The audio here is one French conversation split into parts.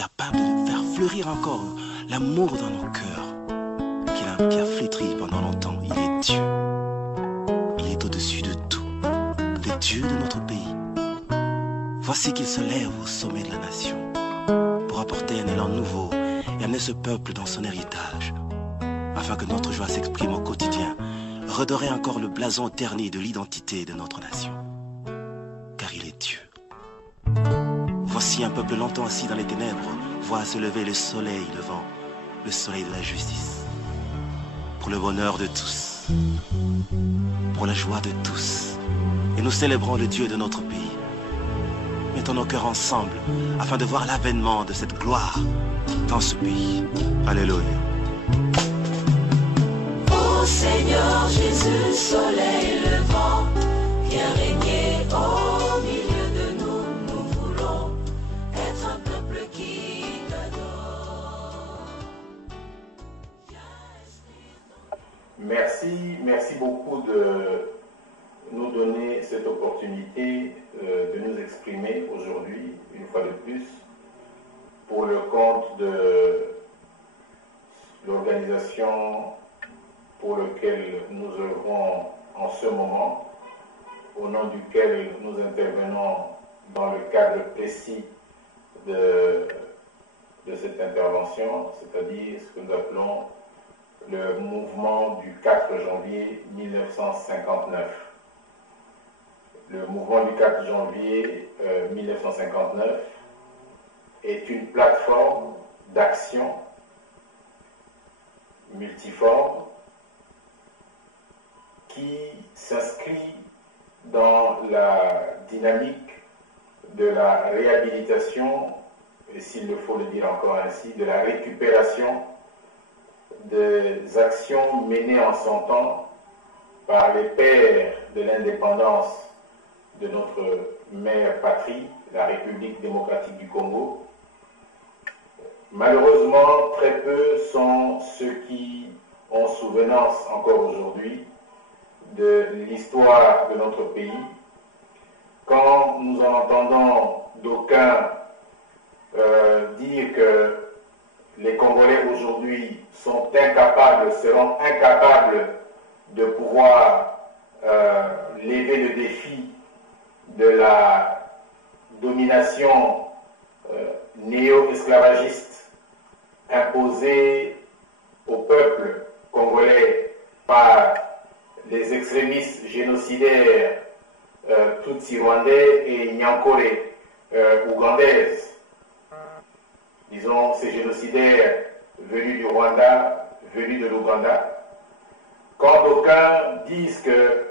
capable de faire fleurir encore l'amour dans nos cœurs, qui a flétri pendant longtemps. Il est Dieu. Il est au-dessus de tout, le Dieu de notre pays. Voici qu'il se lève au sommet de la nation pour apporter un élan nouveau et amener ce peuple dans son héritage, afin que notre joie s'exprime au quotidien, redorer encore le blason terni de l'identité de notre nation. Car il est Dieu. Voici un peuple longtemps assis dans les ténèbres, voit se lever le soleil levant, le soleil de la justice. Pour le bonheur de tous, pour la joie de tous. Et nous célébrons le Dieu de notre pays. Mettons nos cœurs ensemble afin de voir l'avènement de cette gloire dans ce pays. Alléluia. Ô Seigneur Jésus, soleil levant, viens régner au milieu de nous. Nous voulons être un peuple qui t'adore. Merci beaucoup de nous donner cette opportunité de nous exprimer aujourd'hui, une fois de plus, pour le compte de l'organisation pour laquelle nous œuvrons en ce moment, au nom duquel nous intervenons dans le cadre précis de cette intervention, c'est-à-dire ce que nous appelons le mouvement du 4 janvier 1959. Le mouvement du 4 janvier 1959 est une plateforme d'action multiforme qui s'inscrit dans la dynamique de la réhabilitation, et s'il le faut le dire encore ainsi, de la récupération des actions menées en son temps par les pères de l'indépendance de notre mère patrie, la République démocratique du Congo. Malheureusement, très peu sont ceux qui ont souvenance encore aujourd'hui de l'histoire de notre pays. Quand nous en entendons d'aucuns dire que les Congolais aujourd'hui seront incapables de pouvoir lever le défi de la domination néo-esclavagiste imposée au peuple congolais par les extrémistes génocidaires Tutsi rwandais et Nyankore ougandaises. Disons, ces génocidaires venus du Rwanda, venus de l'Ouganda. Quand d'aucuns disent que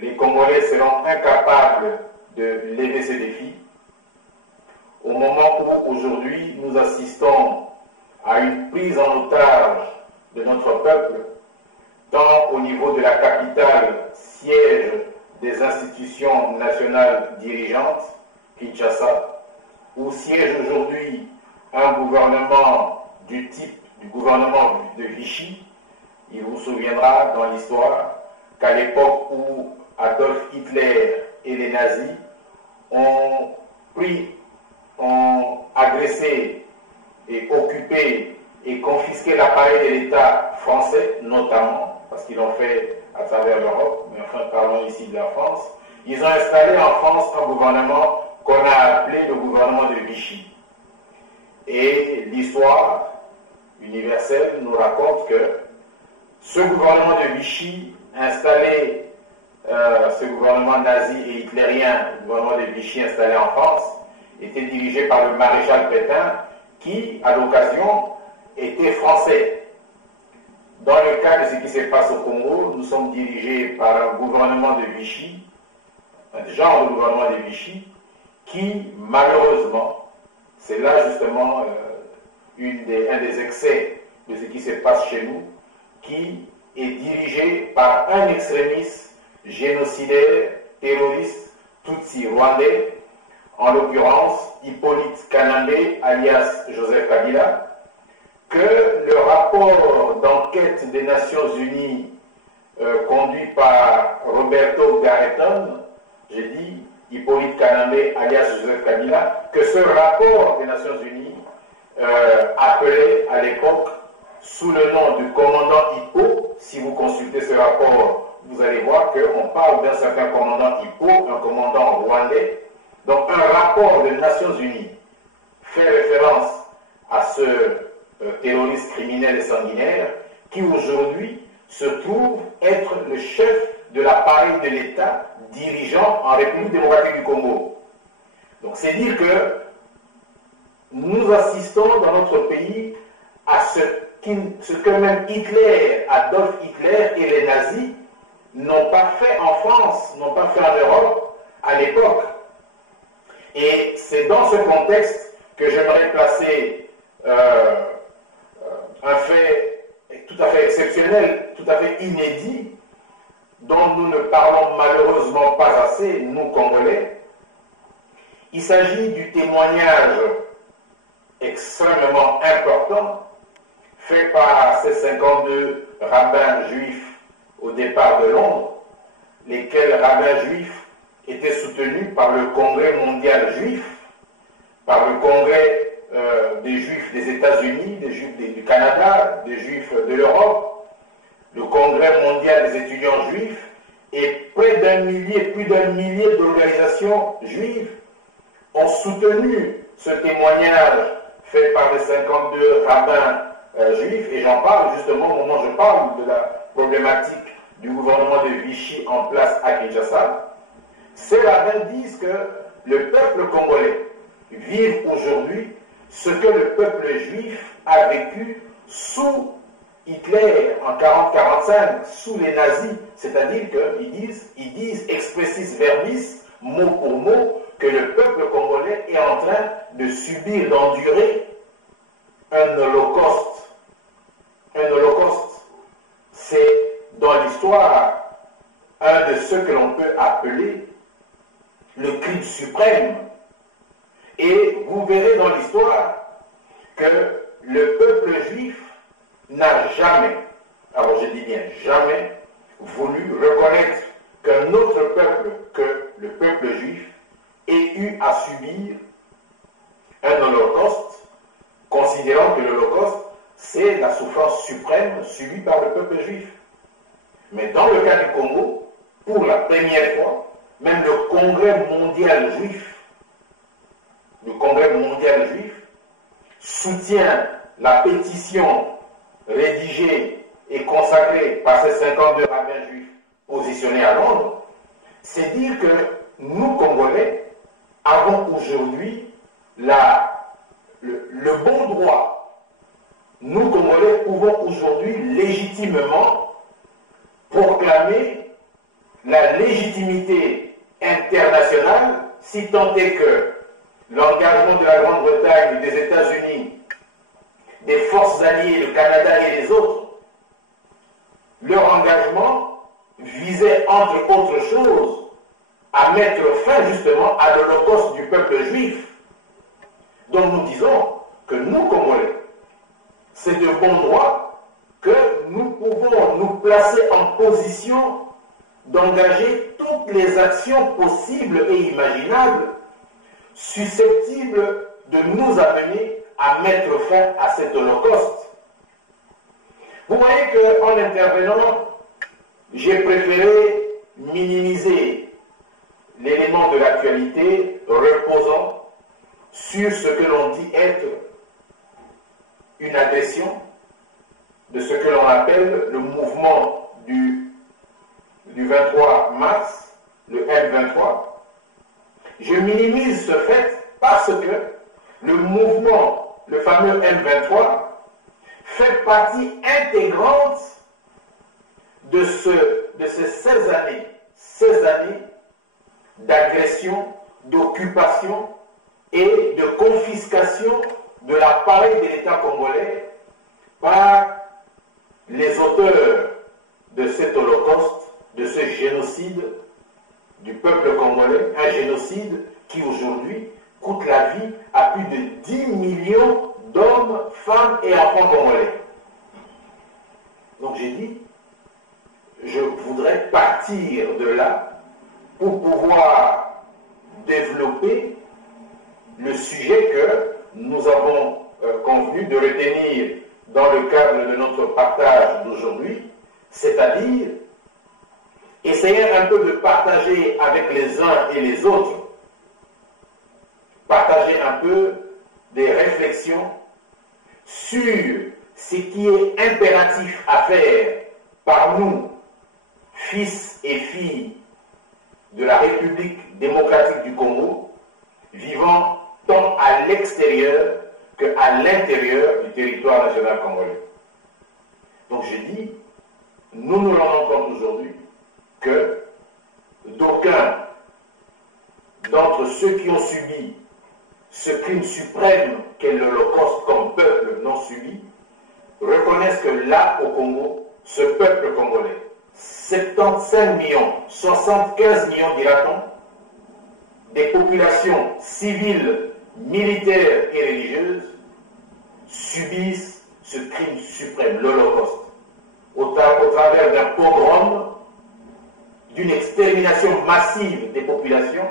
les Congolais seront incapables de lever ces défis, au moment où aujourd'hui nous assistons à une prise en otage de notre peuple, tant au niveau de la capitale, siège des institutions nationales dirigeantes, Kinshasa, où siège aujourd'hui un gouvernement du type du gouvernement de Vichy. Il vous souviendra dans l'histoire qu'à l'époque où Adolf Hitler et les nazis ont agressé et occupé et confisqué l'appareil de l'État français, notamment, parce qu'ils l'ont fait à travers l'Europe, mais enfin parlons ici de la France, ils ont installé en France un gouvernement qu'on a appelé le gouvernement de Vichy. Et l'histoire universelle nous raconte que ce gouvernement de Vichy, installé, ce gouvernement nazi et hitlérien, le gouvernement de Vichy installé en France, était dirigé par le maréchal Pétain, qui, à l'occasion, était français. Dans le cas de ce qui se passe au Congo, nous sommes dirigés par un gouvernement de Vichy, un genre de gouvernement de Vichy, qui, malheureusement, c'est là justement un des excès de ce qui se passe chez nous, qui est dirigé par un extrémiste génocidaire, terroriste, Tutsi rwandais, en l'occurrence Hippolyte Kanambe, alias Joseph Kabila, que le rapport d'enquête des Nations Unies conduit par Roberto Garretton, j'ai dit Hippolyte Kanambe, alias Joseph Kabila, que ce rapport des Nations Unies appelé à l'époque sous le nom du commandant Hippo. Si vous consultez ce rapport, vous allez voir qu'on parle d'un certain commandant Hippo, un commandant rwandais. Donc un rapport des Nations Unies fait référence à ce terroriste criminel et sanguinaire qui aujourd'hui se trouve être le chef de l'appareil de l'État dirigeant en République démocratique du Congo. Donc c'est dire que nous assistons dans notre pays à ce que même Hitler, Adolf Hitler et les nazis n'ont pas fait en France, n'ont pas fait en Europe à l'époque. Et c'est dans ce contexte que j'aimerais placer un fait tout à fait exceptionnel, tout à fait inédit, dont nous ne parlons malheureusement pas assez, nous Congolais. Il s'agit du témoignage extrêmement important fait par ces 52 rabbins juifs au départ de Londres, lesquels rabbins juifs étaient soutenus par le Congrès mondial juif, par le Congrès des juifs des États-Unis, des juifs du Canada, des juifs de l'Europe, le Congrès mondial des étudiants juifs et plus d'un millier d'organisations juives ont soutenu ce témoignage fait par les 52 rabbins juifs, et j'en parle justement au moment où je parle de la problématique du gouvernement de Vichy en place à Kinshasa. Ces rabbins disent que le peuple congolais vit aujourd'hui ce que le peuple juif a vécu sous Hitler en 40-45, sous les nazis, c'est-à-dire qu'ils disent expressis verbis, mot pour mot, que le peuple congolais est en train de subir, d'endurer un holocauste. Un holocauste, c'est dans l'histoire un de ceux que l'on peut appeler le crime suprême. Et vous verrez dans l'histoire que le peuple juif n'a jamais, alors je dis bien jamais, voulu reconnaître qu'un autre peuple que le peuple juif ait eu à subir un holocauste, considérant que l'holocauste, c'est la souffrance suprême subie par le peuple juif. Mais dans le cas du Congo, pour la première fois, même le Congrès mondial juif, soutient la pétition rédigée et consacrée par ces 52 rabbins juifs positionnés à Londres. C'est dire que nous, Congolais, avons aujourd'hui le bon droit. Nous, Congolais, pouvons aujourd'hui légitimement proclamer la légitimité internationale, si tant est que l'engagement de la Grande-Bretagne, des États-Unis, des forces alliées, le Canada et les autres, leur engagement visait, entre autres choses, à mettre fin justement à l'holocauste du peuple juif. Donc nous disons que nous, Congolais, c'est de bon droit que nous pouvons nous placer en position d'engager toutes les actions possibles et imaginables susceptibles de nous amener à mettre fin à cet holocauste. Vous voyez qu'en intervenant, j'ai préféré minimiser l'élément de l'actualité reposant sur ce que l'on dit être une agression de ce que l'on appelle le mouvement du 23 mars, le M23. Je minimise ce fait parce que le mouvement, le fameux M23, fait partie intégrante de ces 16 années d'agression, d'occupation et de confiscation de l'appareil de l'État congolais par les auteurs de cet holocauste, de ce génocide du peuple congolais, un génocide qui aujourd'hui coûte la vie à plus de 10 millions d'hommes, femmes et enfants congolais. Donc j'ai dit, je voudrais partir de là pour pouvoir développer le sujet que nous avons convenu de retenir dans le cadre de notre partage d'aujourd'hui, c'est-à-dire essayer un peu de partager avec les uns et les autres, partager un peu des réflexions sur ce qui est impératif à faire par nous, fils et filles de la République démocratique du Congo, vivant tant à l'extérieur qu'à l'intérieur du territoire national congolais. Donc je dis, nous nous rendons compte aujourd'hui que d'aucuns d'entre ceux qui ont subi ce crime suprême qu'est l'Holocauste comme peuple non subi, reconnaissent que là, au Congo, ce peuple congolais, 75 millions, 75 millions dira-t-on, des populations civiles, militaires et religieuses, subissent ce crime suprême, l'Holocauste, au travers d'un pogrom, d'une extermination massive des populations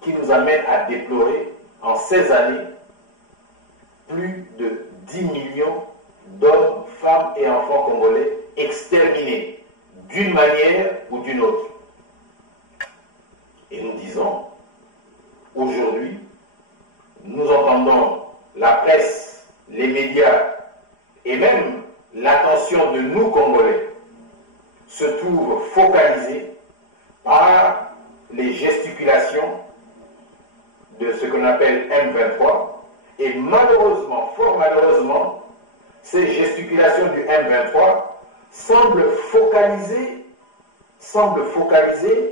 qui nous amène à déplorer en 16 années plus de 10 millions d'hommes, femmes et enfants congolais exterminés d'une manière ou d'une autre. Et nous disons, aujourd'hui, nous entendons la presse, les médias et même l'attention de nous Congolais se trouve focalisée par les gesticulations de ce qu'on appelle M23 et malheureusement, fort malheureusement, ces gesticulations du M23 semblent focaliser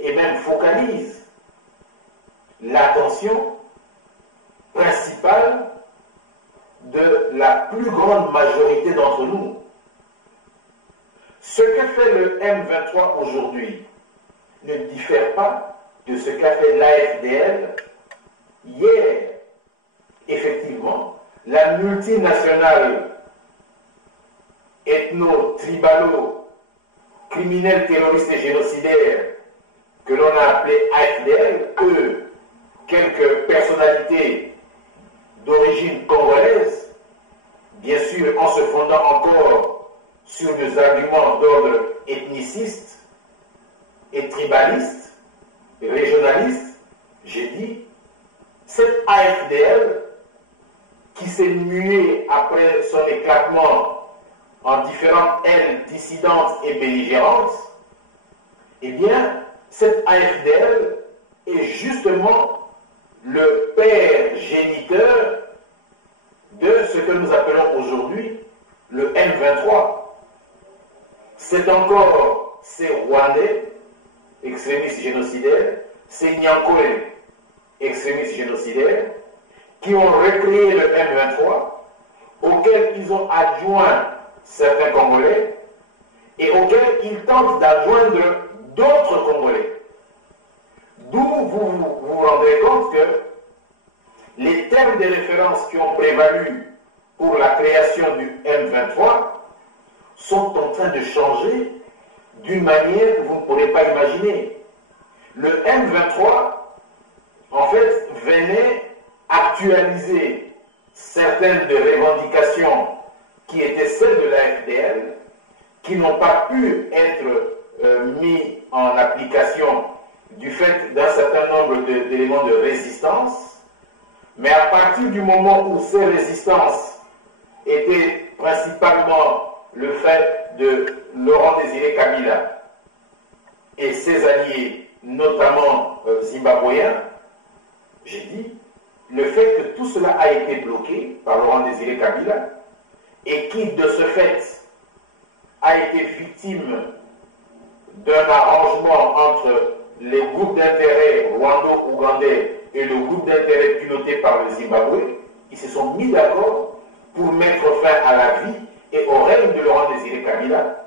et même focalisent l'attention principale de la plus grande majorité d'entre nous. Ce que fait le M23 aujourd'hui ne diffère pas de ce qu'a fait l'AFDL hier. Effectivement, la multinationale ethno-tribalo, criminels, terroristes et génocidaires que l'on a appelé AFDL, eux, quelques personnalités d'origine congolaise, bien sûr en se fondant encore sur des arguments d'ordre ethniciste et tribaliste, et régionaliste, j'ai dit, cette AFDL qui s'est muée après son éclatement en différentes ailes dissidentes et belligérantes, eh bien, cette AFDL est justement le père géniteur de ce que nous appelons aujourd'hui le M23. C'est encore ces Rwandais, extrémistes génocidaires, ces Nyankoué, extrémistes génocidaires, qui ont recréé le M23, auquel ils ont adjoint certains Congolais, et auquel ils tentent d'adjoindre d'autres Congolais. D'où vous vous rendez compte que les termes de référence qui ont prévalu pour la création du M23 sont en train de changer d'une manière que vous ne pourrez pas imaginer. Le M23, en fait, venait actualiser certaines des revendications qui étaient celles de la FDL, qui n'ont pas pu être mis en application du fait d'un certain nombre d'éléments de résistance, mais à partir du moment où ces résistances étaient principalement le fait de Laurent-Désiré Kabila et ses alliés, notamment zimbabwéens, j'ai dit, le fait que tout cela a été bloqué par Laurent-Désiré Kabila et qui, de ce fait, a été victime d'un arrangement entre les groupes d'intérêt rwando-ougandais et le groupe d'intérêt piloté par le Zimbabwe, ils se sont mis d'accord pour mettre fin à la vie et au règne de Laurent-Désiré Kabila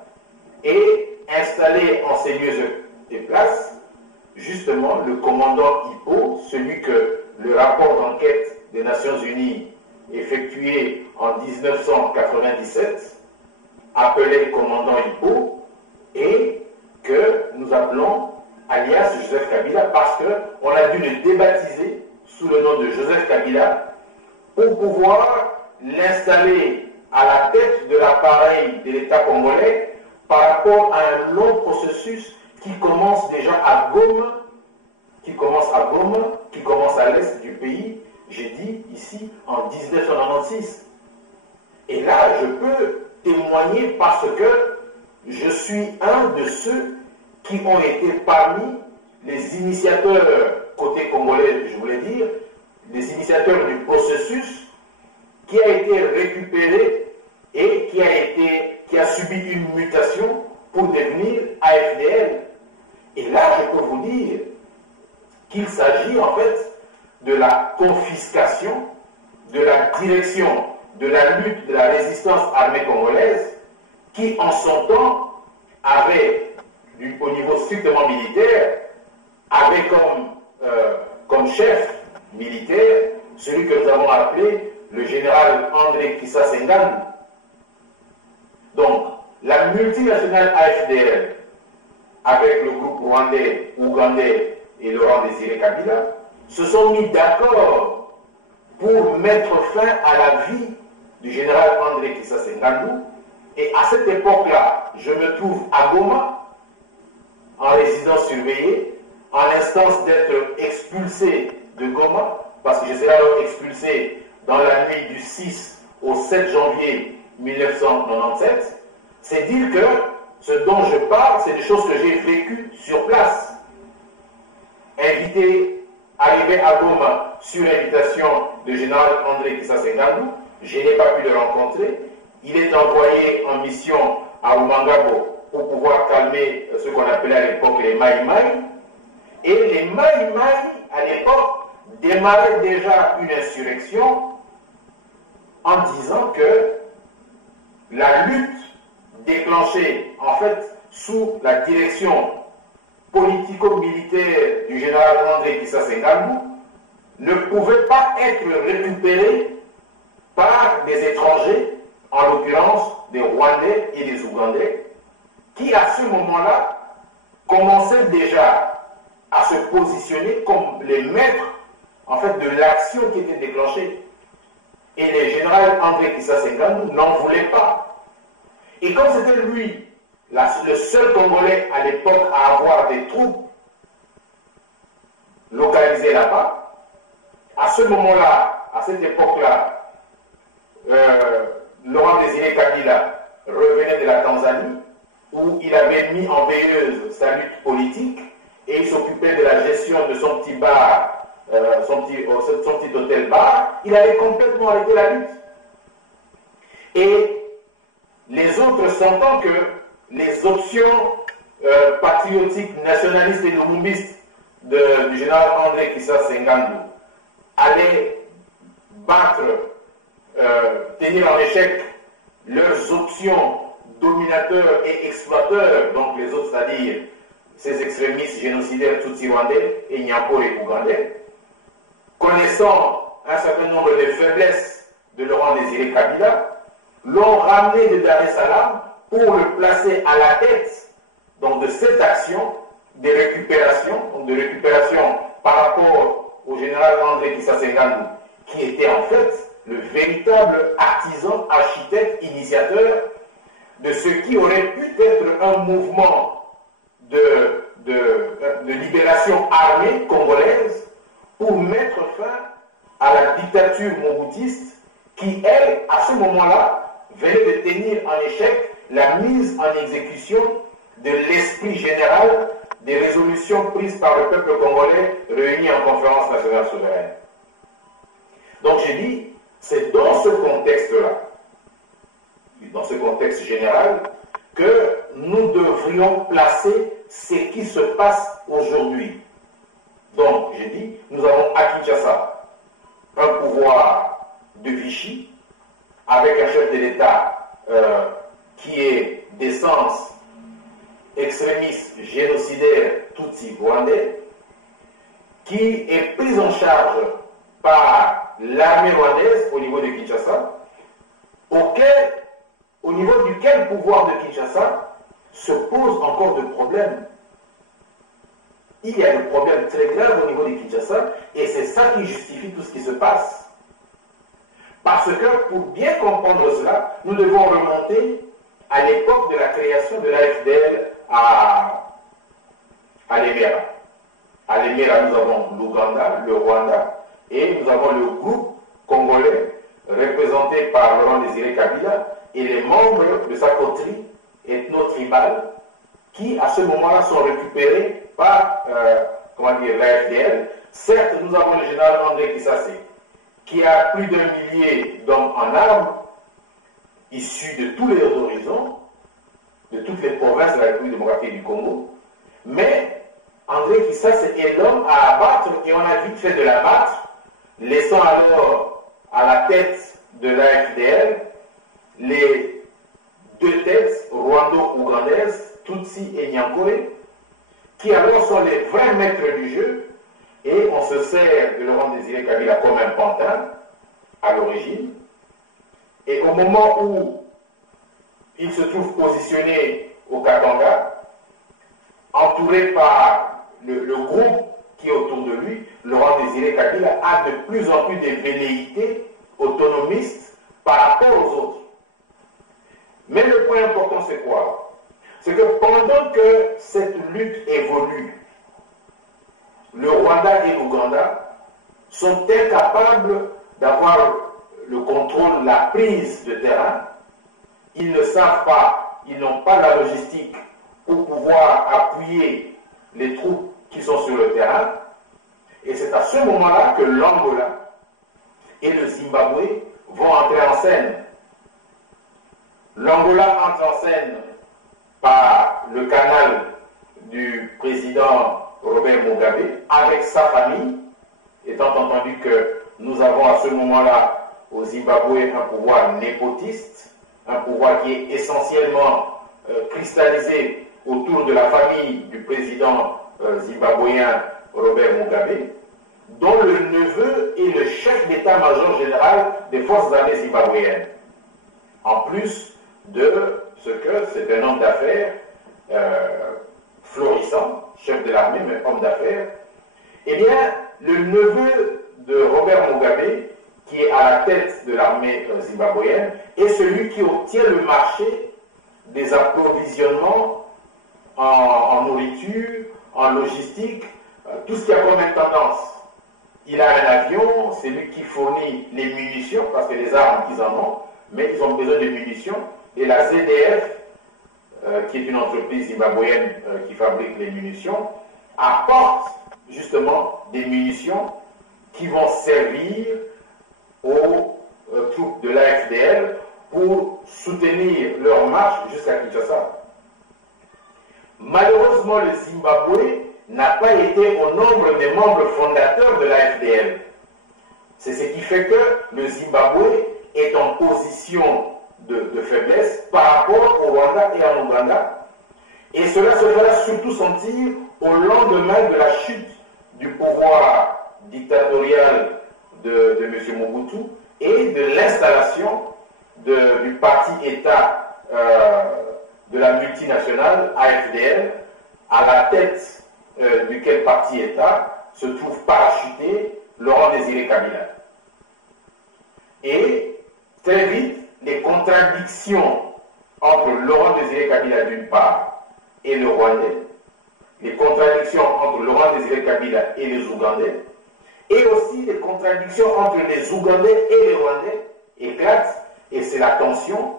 et installer en ces lieux de place justement le commandant Hippo, celui que le rapport d'enquête des Nations Unies effectué en 1997 appelait commandant Hippo et que nous appelons alias Joseph Kabila parce qu'on a dû le débaptiser sous le nom de Joseph Kabila pour pouvoir l'installer à la tête de l'appareil de l'État congolais par rapport à un long processus qui commence déjà à Goma, qui commence à l'est du pays, j'ai dit ici, en 1996. Et là, je peux témoigner parce que je suis un de ceux qui ont été parmi les initiateurs, côté congolais, je voulais dire, les initiateurs du processus qui a été récupéré et qui a subi une mutation pour devenir AFDL. Et là, je peux vous dire qu'il s'agit en fait de la confiscation de la direction de la lutte de la résistance armée congolaise qui, en son temps, avait, au niveau strictement militaire, avait comme chef militaire celui que nous avons appelé le général André Kissa Ngannou. Donc, la multinationale AFDL, avec le groupe rwandais, ougandais et Laurent Désiré Kabila, se sont mis d'accord pour mettre fin à la vie du général André Kissa Ngannou. Et à cette époque-là, je me trouve à Goma, en résidence surveillée, en instance d'être expulsé de Goma, parce que je serai alors expulsé dans la nuit du 6 au 7 janvier 1997. C'est dire que ce dont je parle, c'est des choses que j'ai vécues sur place. Invité, arrivé à Goma sur invitation du général André Kissa Ngannou, je n'ai pas pu le rencontrer. Il est envoyé en mission à Rumangabo pour pouvoir calmer ce qu'on appelait à l'époque les Maï Maï. Et les Maï Maï, à l'époque, démarraient déjà une insurrection en disant que la lutte déclenchée, en fait, sous la direction politico-militaire du général André Kissa Ngannou, ne pouvait pas être récupérée par des étrangers, en l'occurrence des Rwandais et des Ougandais, qui à ce moment-là commençaient déjà à se positionner comme les maîtres en fait de l'action qui était déclenchée. Et le général André Kissa Ngannou n'en voulait pas. Et comme c'était lui, le seul Congolais à l'époque à avoir des troupes localisées là-bas, à ce moment-là, à cette époque-là, Laurent Désiré Kabila revenait de la Tanzanie, où il avait mis en veilleuse sa lutte politique et il s'occupait de la gestion de son petit bar, son petit hôtel-bar. Il avait complètement arrêté la lutte. Et les autres sentant que les options patriotiques, nationalistes et lumumbistes du général André Kissa Ngannou allaient tenir en échec leurs options dominateurs et exploiteurs, donc les autres, c'est-à-dire ces extrémistes génocidaires Tutsi rwandais et Nyampo et ougandais, connaissant un certain nombre de faiblesses de Laurent Désiré Kabila, l'ont ramené de Dar es Salaam pour le placer à la tête donc, de cette action de récupération, par rapport au général André Kissa Ngannou, qui était en fait le véritable artisan, architecte, initiateur de ce qui aurait pu être un mouvement de libération armée congolaise pour mettre fin à la dictature moboutiste qui, elle, à ce moment-là, venait de tenir en échec la mise en exécution de l'esprit général des résolutions prises par le peuple congolais réuni en conférence nationale souveraine. Donc j'ai dit, c'est dans ce contexte-là, dans ce contexte général, que nous devrions placer ce qui se passe aujourd'hui. Donc, j'ai dit, nous avons à Kinshasa un pouvoir de Vichy, avec un chef de l'État qui est d'essence extrémiste, génocidaire, Tutsi rwandais, qui est pris en charge par l'armée rwandaise au niveau de Kinshasa, au niveau duquel le pouvoir de Kinshasa se pose encore de problèmes. Il y a des problèmes très graves au niveau de Kinshasa et c'est ça qui justifie tout ce qui se passe. Parce que pour bien comprendre cela, nous devons remonter à l'époque de la création de l'AFDL à l'Émera. À l'Émera, nous avons l'Ouganda, le Rwanda, et nous avons le groupe congolais représenté par Laurent Désiré Kabila et les membres de sa coterie ethno-tribale qui, à ce moment-là, sont récupérés par l'AFDL. Certes, nous avons le général André Kisase, qui a plus d'1 millier d'hommes en armes, issus de tous les horizons, de toutes les provinces de la République démocratique du Congo. Mais André Kisase est l'homme à abattre et on a vite fait de l'abattre, laissant alors à la tête de l'AFDL les deux têtes rwando-ougandaises, Tutsi et Nyankore, qui alors sont les vrais maîtres du jeu, et on se sert de Laurent Désiré Kabila comme un pantin à l'origine. Et au moment où il se trouve positionné au Katanga, entouré par le groupe qui est autour de lui, Laurent Désiré Kabila a de plus en plus de velléités autonomistes par rapport aux autres. Mais le point important, c'est quoi? C'est que pendant que cette lutte évolue, le Rwanda et l'Ouganda sont incapables d'avoir le contrôle, la prise de terrain. Ils ne savent pas, ils n'ont pas la logistique pour pouvoir appuyer les troupes qui sont sur le terrain. Et c'est à ce moment-là que l'Angola et le Zimbabwe vont entrer en scène. L'Angola entre en scène par le canal du président Robert Mugabe avec sa famille, étant entendu que nous avons à ce moment-là au Zimbabwe un pouvoir népotiste, un pouvoir qui est essentiellement cristallisé autour de la famille du président zimbabwéen Robert Mugabe, dont le neveu est le chef d'état-major général des forces armées zimbabwéennes. En plus de ce que c'est un homme d'affaires florissant, chef de l'armée, mais homme d'affaires, eh bien, le neveu de Robert Mugabe, qui est à la tête de l'armée zimbabwéenne, est celui qui obtient le marché des approvisionnements en nourriture, en logistique, tout ce qui a comme tendance. Il a un avion, c'est lui qui fournit les munitions, parce que les armes qu'ils en ont, mais ils ont besoin de munitions, et la ZDF, qui est une entreprise zimbabwéenne qui fabrique les munitions, apporte justement des munitions qui vont servir aux troupes de l'AFDL pour soutenir leur marche jusqu'à Kinshasa. Malheureusement, le Zimbabwe n'a pas été au nombre des membres fondateurs de l'AFDL. C'est ce qui fait que le Zimbabwe est en position de faiblesse par rapport au Rwanda et à l'Ouganda. Et cela se fera surtout sentir au lendemain de la chute du pouvoir dictatorial de M. Mobutu et de l'installation du parti-État de la multinationale AFDL, à la tête duquel parti-État se trouve parachuté Laurent Désiré Kabila. Et très vite, les contradictions entre Laurent Désiré Kabila d'une part et le Rwandais, les contradictions entre Laurent Désiré Kabila et les Ougandais, et aussi les contradictions entre les Ougandais et les Rwandais éclatent, et c'est la tension.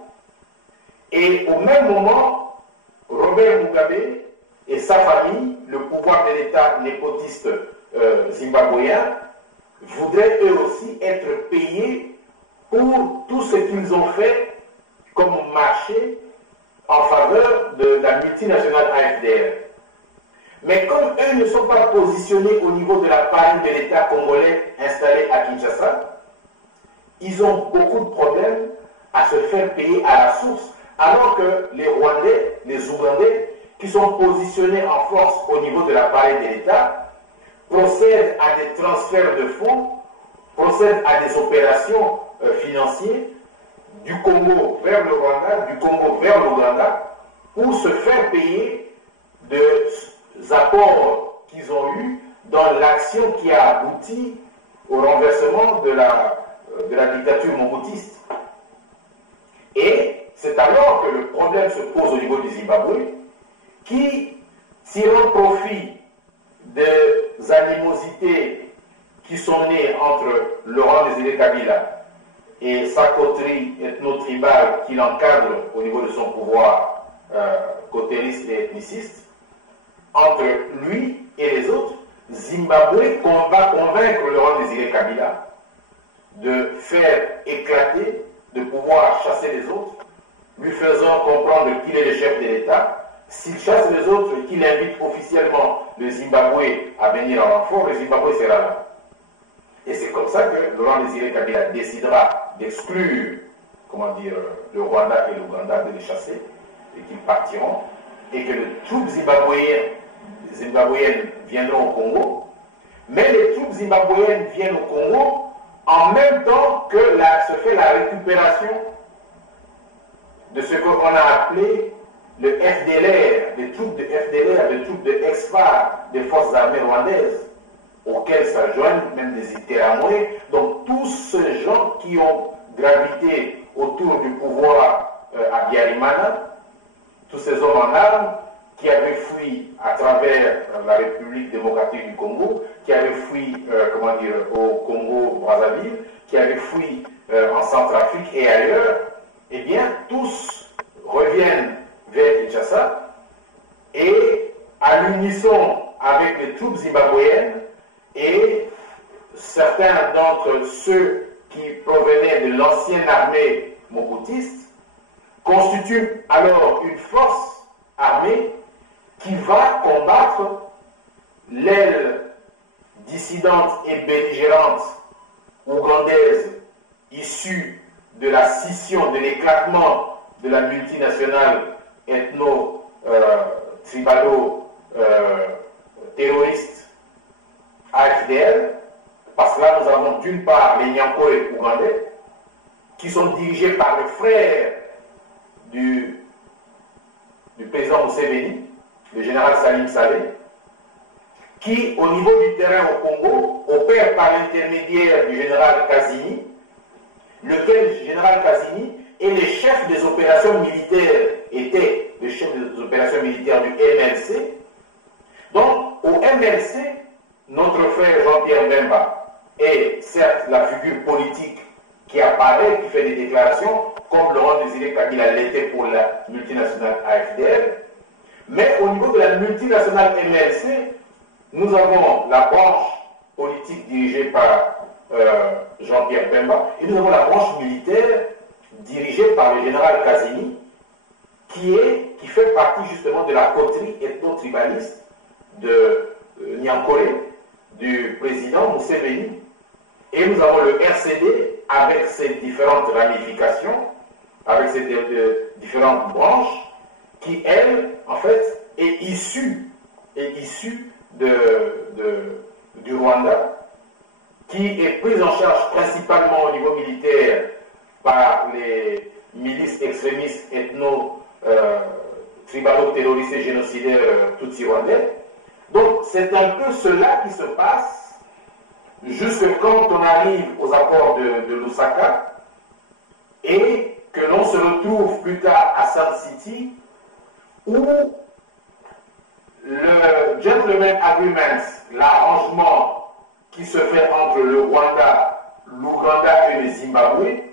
Et au même moment, Robert Mugabe et sa famille, le pouvoir de l'État népotiste zimbabwéen, voudraient eux aussi être payés pour tout ce qu'ils ont fait comme marché en faveur de la multinationale AFDL. Mais comme eux ne sont pas positionnés au niveau de la parine de l'État congolais installé à Kinshasa, ils ont beaucoup de problèmes à se faire payer à la source, alors que les Rwandais, les Ougandais, qui sont positionnés en force au niveau de la parine de l'État, procèdent à des transferts de fonds, procèdent à des opérations financières du Congo vers le Rwanda, du Congo vers l'Ouganda, pour se faire payer des apports qu'ils ont eus dans l'action qui a abouti au renversement de la de la dictature mobutiste. Et c'est alors que le problème se pose au niveau du Zimbabwe, qui, tirant profit des animosités qui sont nées entre Laurent Désiré Kabila et sa coterie ethno-tribale qui l'encadre au niveau de son pouvoir cotériste et ethniciste, entre lui et les autres, Zimbabwe va convaincre Laurent Désiré Kabila de faire éclater, de pouvoir chasser les autres, lui faisant comprendre qu'il est le chef de l'État. S'il chasse les autres et qu'il invite officiellement le Zimbabwe à venir en renfort, le Zimbabwe sera là. Et c'est comme ça que Laurent Désiré Kabila décidera d'exclure, le Rwanda et l'Ouganda, de les chasser, et qu'ils partiront, et que les troupes zimbabwéennes viendront au Congo. Mais les troupes zimbabwéennes viennent au Congo en même temps que se fait la récupération de ce qu'on a appelé le FDLR, des troupes de FDLR, des troupes de ex-FAR, des forces armées rwandaises, auxquelles s'adjoignent même des Iteramoué. Donc tous ces gens qui ont gravité autour du pouvoir à Biarimana, tous ces hommes en armes qui avaient fui à travers la République démocratique du Congo, qui avaient fui au Congo-Brazzaville, qui avaient fui en Centrafrique et ailleurs, eh bien tous reviennent vers Kinshasa et à l'unisson avec les troupes zimbabwéennes et certains d'entre ceux qui provenaient de l'ancienne armée mobutiste constituent alors une force armée qui va combattre l'aile dissidente et belligérante ougandaise issue de la scission, de l'éclatement de la multinationale ethno-tribalo-terroriste AFDL, parce que là nous avons d'une part les Nyankore ougandais, qui sont dirigés par le frère du président Museveni, le général Salim Saleh, qui au niveau du terrain au Congo opère par l'intermédiaire du général Kazini, lequel général Kazini est le chef des opérations militaires, était le chef des opérations militaires du MLC. Donc, au MLC, notre frère Jean-Pierre Bemba est certes la figure politique qui apparaît, qui fait des déclarations, comme Laurent Désiré Kabila l'était pour la multinationale AFDL. Mais au niveau de la multinationale MLC, nous avons la branche politique dirigée par Jean-Pierre Bemba, et nous avons la branche militaire dirigée par le général Kazini, qui fait partie justement de la coterie ethno-tribaliste de Nyankore, du président Museveni. Et nous avons le RCD avec ses différentes ramifications, avec ses différentes branches, qui, elle, en fait, est issue du Rwanda, qui est prise en charge principalement au niveau militaire par les milices extrémistes ethno-tribalo-terroristes et génocidaires tutsi rwandais. Donc c'est un peu cela qui se passe jusque quand on arrive aux accords de Lusaka et que l'on se retrouve plus tard à Sun City où le Gentleman Agreement, l'arrangement qui se fait entre le Rwanda, l'Ouganda et le Zimbabwe,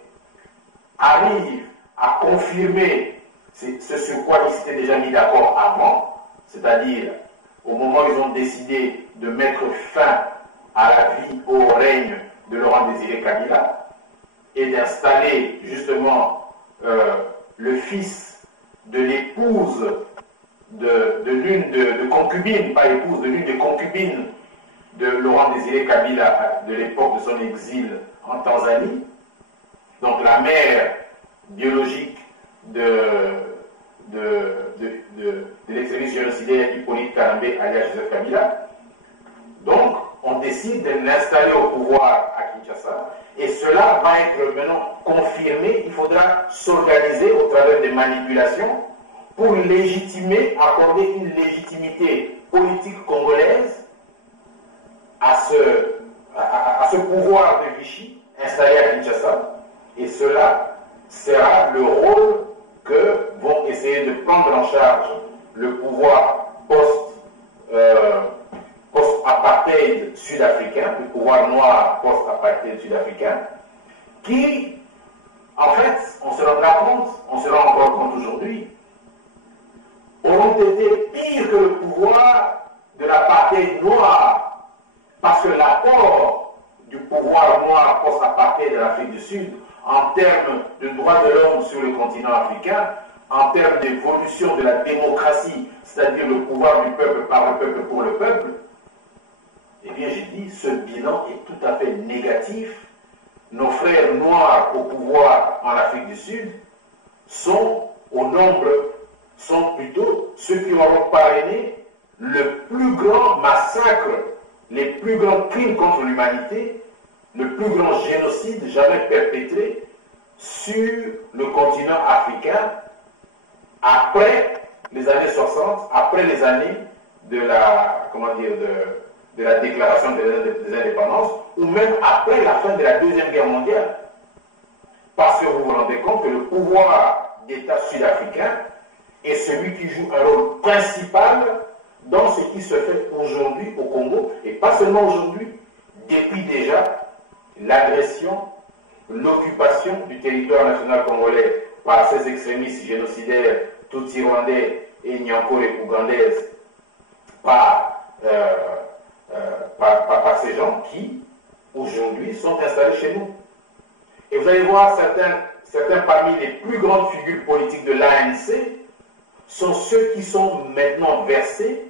arrive à confirmer ce sur quoi ils s'étaient déjà mis d'accord avant, c'est-à-dire au moment où ils ont décidé de mettre fin à la vie, au règne de Laurent Désiré Kabila et d'installer justement le fils de l'épouse de l'une de concubines, pas épouse, de l'une des concubines de Laurent Désiré Kabila de l'époque de son exil en Tanzanie, donc la mère biologique de l'extrémiste génocidaire Hippolyte Kalambé alias Joseph Kabila. Donc, on décide de l'installer au pouvoir à Kinshasa, et cela va être maintenant confirmé. Il faudra s'organiser au travers des manipulations pour légitimer, accorder une légitimité politique congolaise à ce pouvoir de Vichy, installés à Kinshasa, et cela sera le rôle que vont essayer de prendre en charge le pouvoir post-apartheid sud-africain, le pouvoir noir post-apartheid sud-africain, qui, en fait, on se rend encore compte aujourd'hui, auront été pires que le pouvoir de l'apartheid noir, parce que l'apport du pouvoir noir post-apartheid de l'Afrique du Sud, en termes de droits de l'homme sur le continent africain, en termes d'évolution de la démocratie, c'est-à-dire le pouvoir du peuple par le peuple pour le peuple, eh bien j'ai dit, ce bilan est tout à fait négatif. Nos frères noirs au pouvoir en Afrique du Sud sont au nombre, sont plutôt ceux qui auront parrainé le plus grand massacre, les plus grands crimes contre l'humanité, le plus grand génocide jamais perpétré sur le continent africain après les années 60, après les années de la, de la déclaration des indépendances, ou même après la fin de la Deuxième Guerre mondiale. Parce que vous vous rendez compte que le pouvoir d'État sud-africain est celui qui joue un rôle principal dans ce qui se fait aujourd'hui au Congo, et pas seulement aujourd'hui, depuis déjà l'agression, l'occupation du territoire national congolais par ces extrémistes génocidaires, Tutsi rwandais et Nyankore ougandaises, par ces gens qui, aujourd'hui, sont installés chez nous. Et vous allez voir, certains parmi les plus grandes figures politiques de l'ANC sont ceux qui sont maintenant versés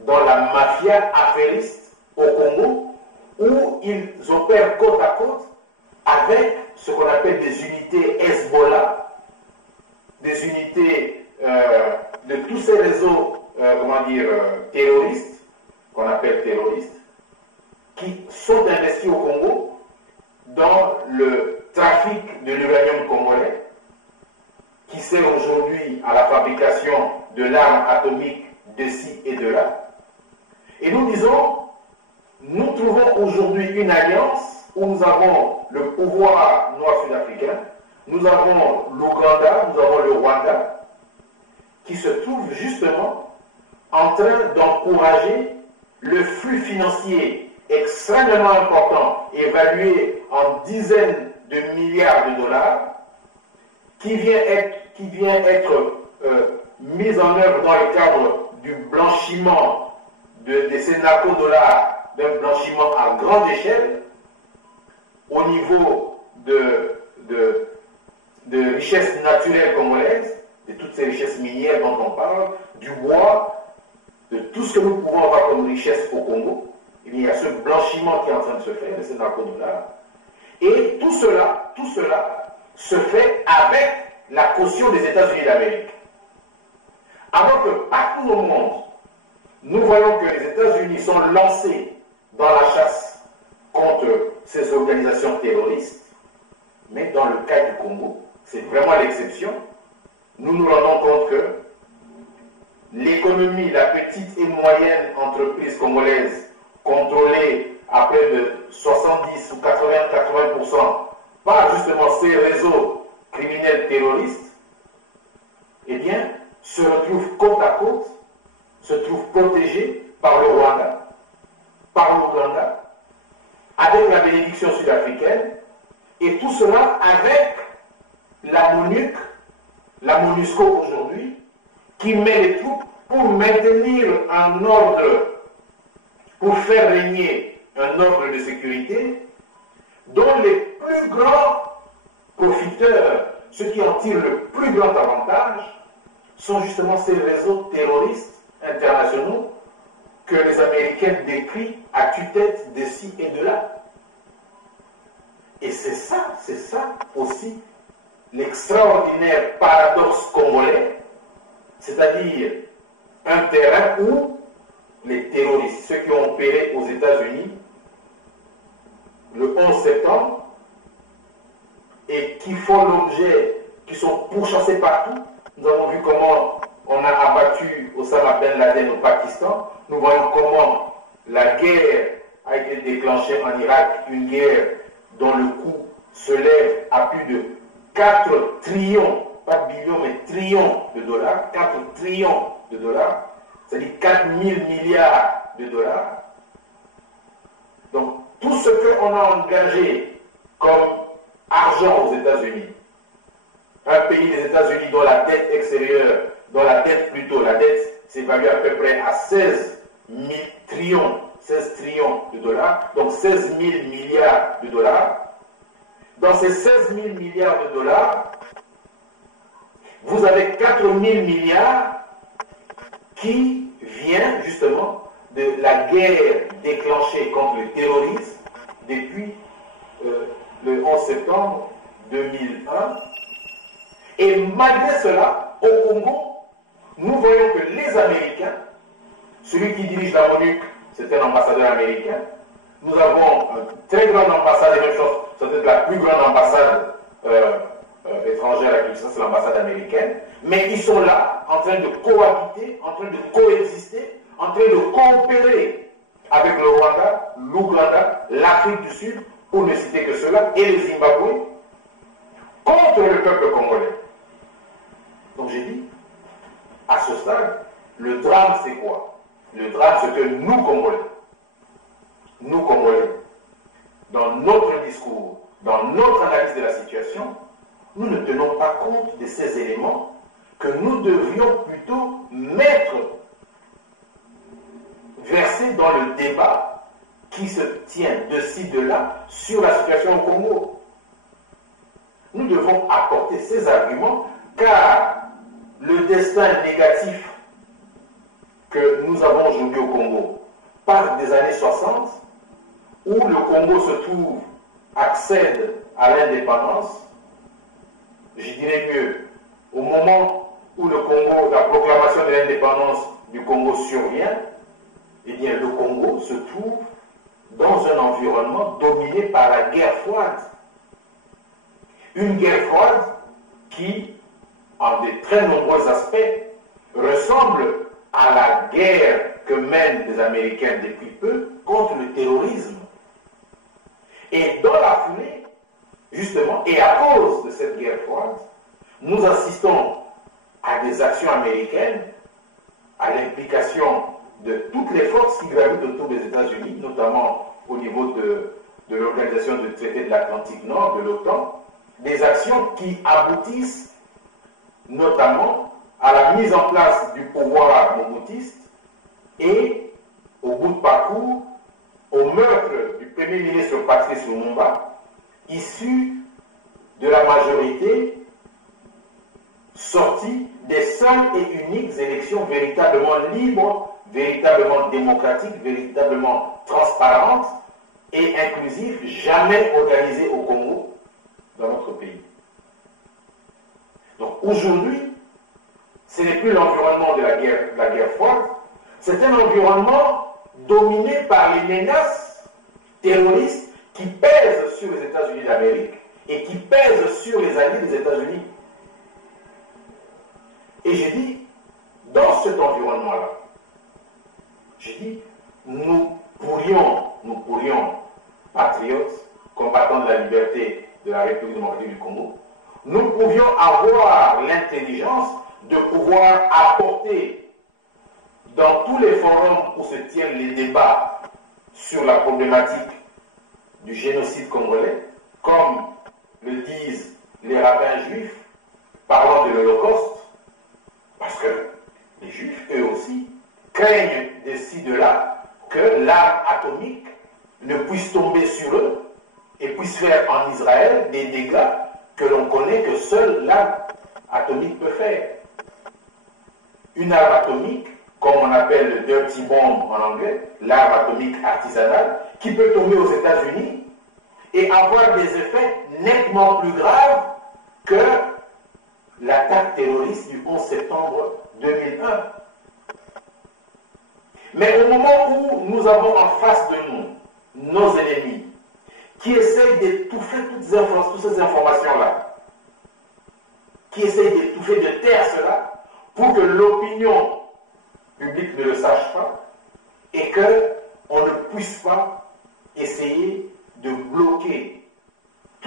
dans la mafia affairiste au Congo, où ils opèrent côte à côte avec ce qu'on appelle des unités Hezbollah, des unités de tous ces réseaux, terroristes, qu'on appelle terroristes, qui sont investis au Congo dans le trafic de l'uranium congolais, qui sert aujourd'hui à la fabrication de l'arme atomique de ci et de là. Et nous disons, nous trouvons aujourd'hui une alliance où nous avons le pouvoir noir sud-africain, nous avons l'Ouganda, nous avons le Rwanda, qui se trouvent justement en train d'encourager le flux financier extrêmement important, évalué en dizaines de milliards de dollars, qui vient être mis en œuvre dans le cadre du blanchiment de ces narcodollars, d'un blanchiment à grande échelle, au niveau de richesses naturelles congolaises, de toutes ces richesses minières dont on parle, du bois, de tout ce que nous pouvons avoir comme richesse au Congo. Il y a ce blanchiment qui est en train de se faire de ces narcodollars. Et tout cela se fait avec la caution des États-Unis d'Amérique. Alors que partout au monde, nous voyons que les États-Unis sont lancés dans la chasse contre ces organisations terroristes, mais dans le cas du Congo, c'est vraiment l'exception. Nous nous rendons compte que l'économie, la petite et moyenne entreprise congolaise, contrôlée à près de 70 ou 80% par justement ces réseaux criminels terroristes, eh bien, se retrouve côte à côte, se trouve protégée par le Rwanda, par l'Ouganda, avec la bénédiction sud-africaine, et tout cela avec la MONUC, la MONUSCO aujourd'hui, qui met les troupes pour maintenir un ordre, pour faire régner un ordre de sécurité, dont les plus grands profiteurs, ceux qui en tirent le plus grand avantage, sont justement ces réseaux terroristes internationaux que les Américains décrient à tue-tête de ci et de là. Et c'est ça aussi l'extraordinaire paradoxe congolais, c'est-à-dire un terrain où les terroristes, ceux qui ont opéré aux États-Unis le 11 septembre et qui font l'objet, qui sont pourchassés partout. Nous avons vu comment on a abattu Osama Ben Laden au Pakistan. Nous voyons comment la guerre a été déclenchée en Irak, une guerre dont le coût se lève à plus de 4 trillions, pas billions, mais trillions de dollars, 4 trillions de dollars, c'est-à-dire 4 000 milliards de dollars. Donc, tout ce qu'on a engagé comme argent aux États-Unis, un pays des États-Unis dont la dette extérieure, la dette s'évalue à peu près à 16 trillions de dollars, donc 16 000 milliards de dollars. Dans ces 16 000 milliards de dollars, vous avez 4 000 milliards qui vient justement de la guerre déclenchée contre le terrorisme depuis le 11 septembre 2001. Et malgré cela, au Congo, nous voyons que les Américains, celui qui dirige la MONUC, c'est un ambassadeur américain. Nous avons une très grande ambassade, et même chose, c'est peut-être la plus grande ambassade étrangère à Kinshasa, c'est l'ambassade américaine. Mais ils sont là, en train de cohabiter, en train de coexister, en train de coopérer avec le Rwanda, l'Ouganda, l'Afrique du Sud, pour ne citer que cela, et le Zimbabwe, contre le peuple congolais. Donc j'ai dit, à ce stade, le drame c'est quoi? Le drame c'est que nous Congolais, dans notre discours, dans notre analyse de la situation, nous ne tenons pas compte de ces éléments que nous devrions plutôt verser dans le débat qui se tient de ci, de là sur la situation au Congo. Nous devons apporter ces arguments car le destin négatif que nous avons aujourd'hui au Congo part des années 60 où le Congo accède à l'indépendance. Je dirais mieux, au moment où la proclamation de l'indépendance du Congo survient, eh bien le Congo se trouve dans un environnement dominé par la guerre froide. Une guerre froide qui, en de très nombreux aspects, ressemble à la guerre que mènent les Américains depuis peu contre le terrorisme. Et dans la foulée, justement, et à cause de cette guerre froide, nous assistons à des actions américaines, à l'implication de toutes les forces qui gravitent autour des États-Unis, notamment au niveau de l'Organisation du traité de l'Atlantique Nord, de l'OTAN, des actions qui aboutissent notamment à la mise en place du pouvoir mobuttiste et, au bout de parcours, au meurtre du Premier ministre Patrice Lumumba, issu de la majorité sortie des seules et uniques élections véritablement libres, véritablement démocratiques, véritablement transparentes et inclusives, jamais organisées au Congo, dans notre pays. Donc aujourd'hui, ce n'est plus l'environnement de la guerre froide, c'est un environnement dominé par les menaces terroristes qui pèsent sur les États-Unis d'Amérique et qui pèsent sur les alliés des États-Unis. Et j'ai dit, dans cet environnement-là, j'ai dit, nous pourrions, patriotes, combattants de la liberté de la République démocratique du Congo, nous pouvions avoir l'intelligence de pouvoir apporter dans tous les forums où se tiennent les débats sur la problématique du génocide congolais, comme le disent les rabbins juifs parlant de l'Holocauste, parce que les juifs, eux aussi, craignent de ci, de là, que l'arme atomique ne puisse tomber sur eux et puisse faire en Israël des dégâts que l'on connaît que seule l'arme atomique peut faire. Une arme atomique, comme on appelle le dirty bomb en anglais, l'arme atomique artisanale, qui peut tomber aux États-Unis et avoir des effets nettement plus graves que l'attaque terroriste du 11 septembre 2001. Mais au moment où nous avons en face de nous nos ennemis qui essayent d'étouffer toutes ces informations-là, qui essayent d'étouffer, de taire cela, pour que l'opinion publique ne le sache pas et qu'on ne puisse pas essayer de bloquer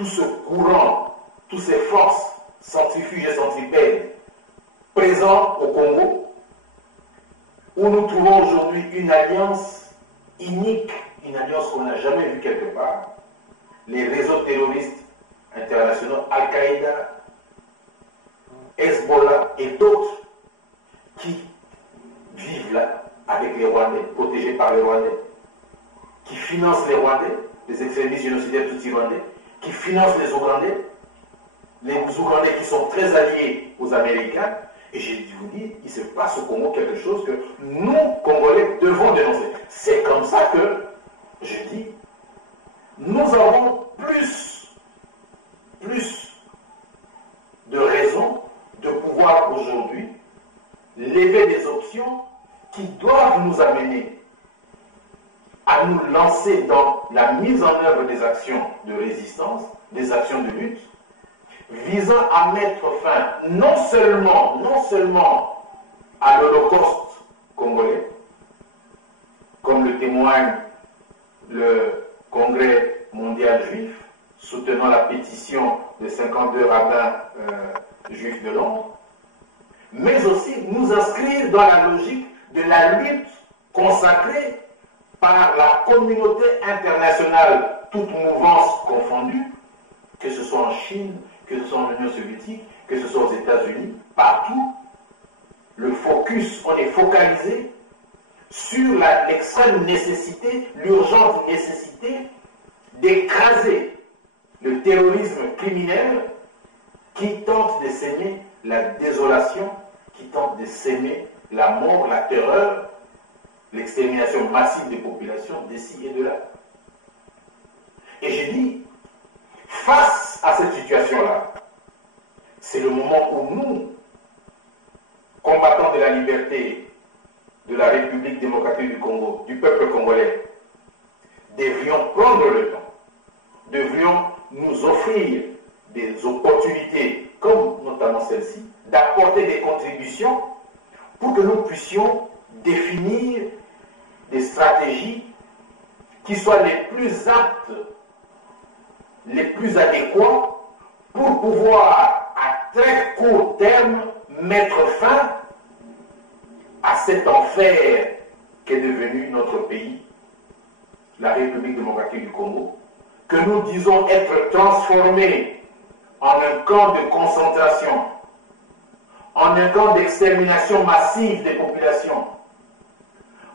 tout ce courant, toutes ces forces centrifuges et centripètes présents au Congo, où nous trouvons aujourd'hui une alliance unique, une alliance qu'on n'a jamais vue quelque part, les réseaux terroristes internationaux, Al-Qaïda, Hezbollah et d'autres qui vivent là avec les Rwandais, protégés par les Rwandais, qui financent les Rwandais, les extrémistes génocidaires tutsi-rwandais, qui financent les Ougandais qui sont très alliés aux Américains. Et j'ai vous dis, il se passe au Congo quelque chose que nous, Congolais, devons dénoncer. C'est comme ça que, je dis, nous avons plus de raisons de pouvoir aujourd'hui lever des options qui doivent nous amener à nous lancer dans la mise en œuvre des actions de résistance, des actions de lutte, visant à mettre fin non seulement à l'Holocauste congolais, comme le témoigne le Congrès mondial juif, soutenant la pétition de 52 rabbins juifs de Londres, mais aussi nous inscrire dans la logique de la lutte consacrée par la communauté internationale, toute mouvance confondue, que ce soit en Chine, que ce soit en Union soviétique, que ce soit aux États-Unis, partout, le focus, on est focalisé sur l'extrême nécessité, l'urgente nécessité d'écraser le terrorisme criminel qui tente de s'aimer la désolation, qui tente de s'aimer la mort, la terreur, l'extermination massive des populations d'ici et de là. Et j'ai dit, face à cette situation-là, c'est le moment où nous, combattants de la liberté de la République démocratique du Congo, du peuple congolais, devrions prendre le temps, devrions nous offrir des opportunités, comme notamment celle-ci, d'apporter des contributions pour que nous puissions définir des stratégies qui soient les plus aptes, les plus adéquats pour pouvoir, à très court terme, mettre fin à cet enfer qu'est devenu notre pays, la République démocratique du Congo, que nous disons être transformé en un camp de concentration, en un camp d'extermination massive des populations,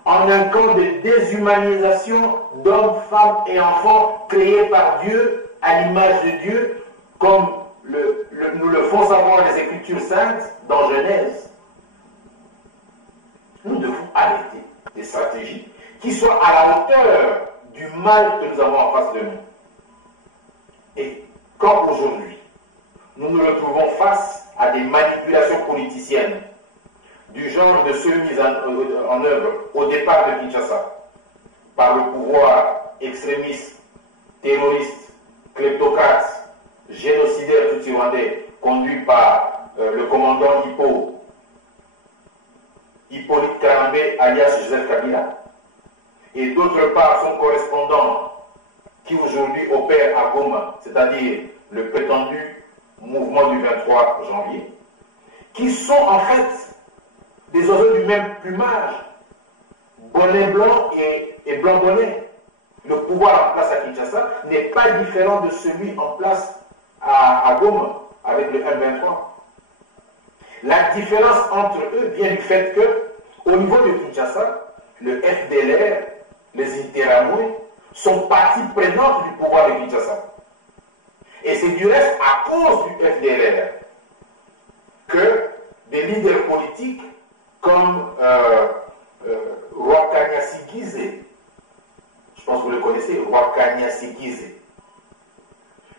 en un camp de déshumanisation d'hommes, femmes et enfants créés par Dieu, à l'image de Dieu, comme nous le font savoir les Écritures saintes dans Genèse. Nous devons arrêter des stratégies qui soient à la hauteur du mal que nous avons en face de nous. Et quand aujourd'hui, nous nous retrouvons face à des manipulations politiciennes du genre de ceux mis en œuvre au départ de Kinshasa par le pouvoir extrémiste, terroriste, kleptocrate, génocidaire tutsi-rwandais conduit par le commandant Hippolyte Karambé alias Joseph Kabila, et d'autre part son correspondant qui aujourd'hui opère à Goma, c'est-à-dire le prétendu mouvement du 23 janvier, qui sont en fait des oiseaux du même plumage, bonnet blanc et blanc bonnet. Le pouvoir en place à Kinshasa n'est pas différent de celui en place à Goma avec le M23. La différence entre eux vient du fait que, au niveau de Kinshasa, le FDLR, les Interahamwe, sont partie prenante du pouvoir de Kinshasa. Et c'est du reste à cause du FDLR que des leaders politiques comme Rwakanya Sigize, je pense que vous le connaissez, Rwakanya Sigize,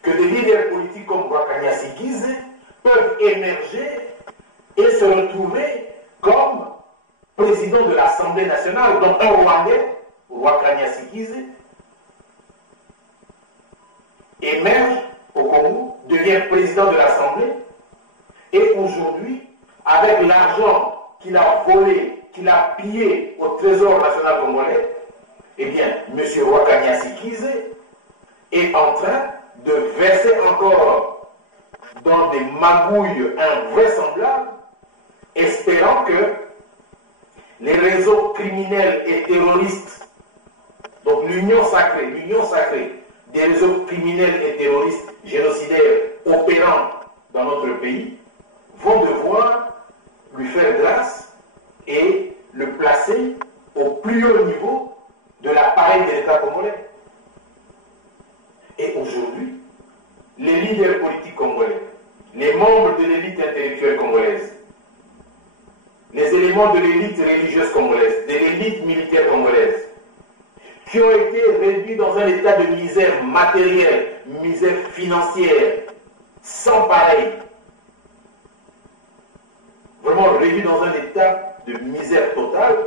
que des leaders politiques comme Rwakanya Sigize peuvent émerger et se retrouver comme président de l'Assemblée nationale, donc un Rwandais, Rwakanya Sigize, émerge au Congo, devient président de l'Assemblée, et aujourd'hui, avec l'argent qu'il a volé, qu'il a pillé au Trésor national congolais, eh bien, M. Rwakanya Sigize est en train de verser encore dans des magouilles invraisemblables, espérant que les réseaux criminels et terroristes, donc l'union sacrée des réseaux criminels et terroristes génocidaires opérant dans notre pays, vont devoir lui faire grâce et le placer au plus haut niveau de l'appareil de l'État congolais. Et aujourd'hui, les leaders politiques congolais, les membres de l'élite intellectuelle congolaise, les éléments de l'élite religieuse congolaise, de l'élite militaire congolaise, qui ont été réduits dans un état de misère matérielle, misère financière, sans pareil, vraiment réduits dans un état de misère totale,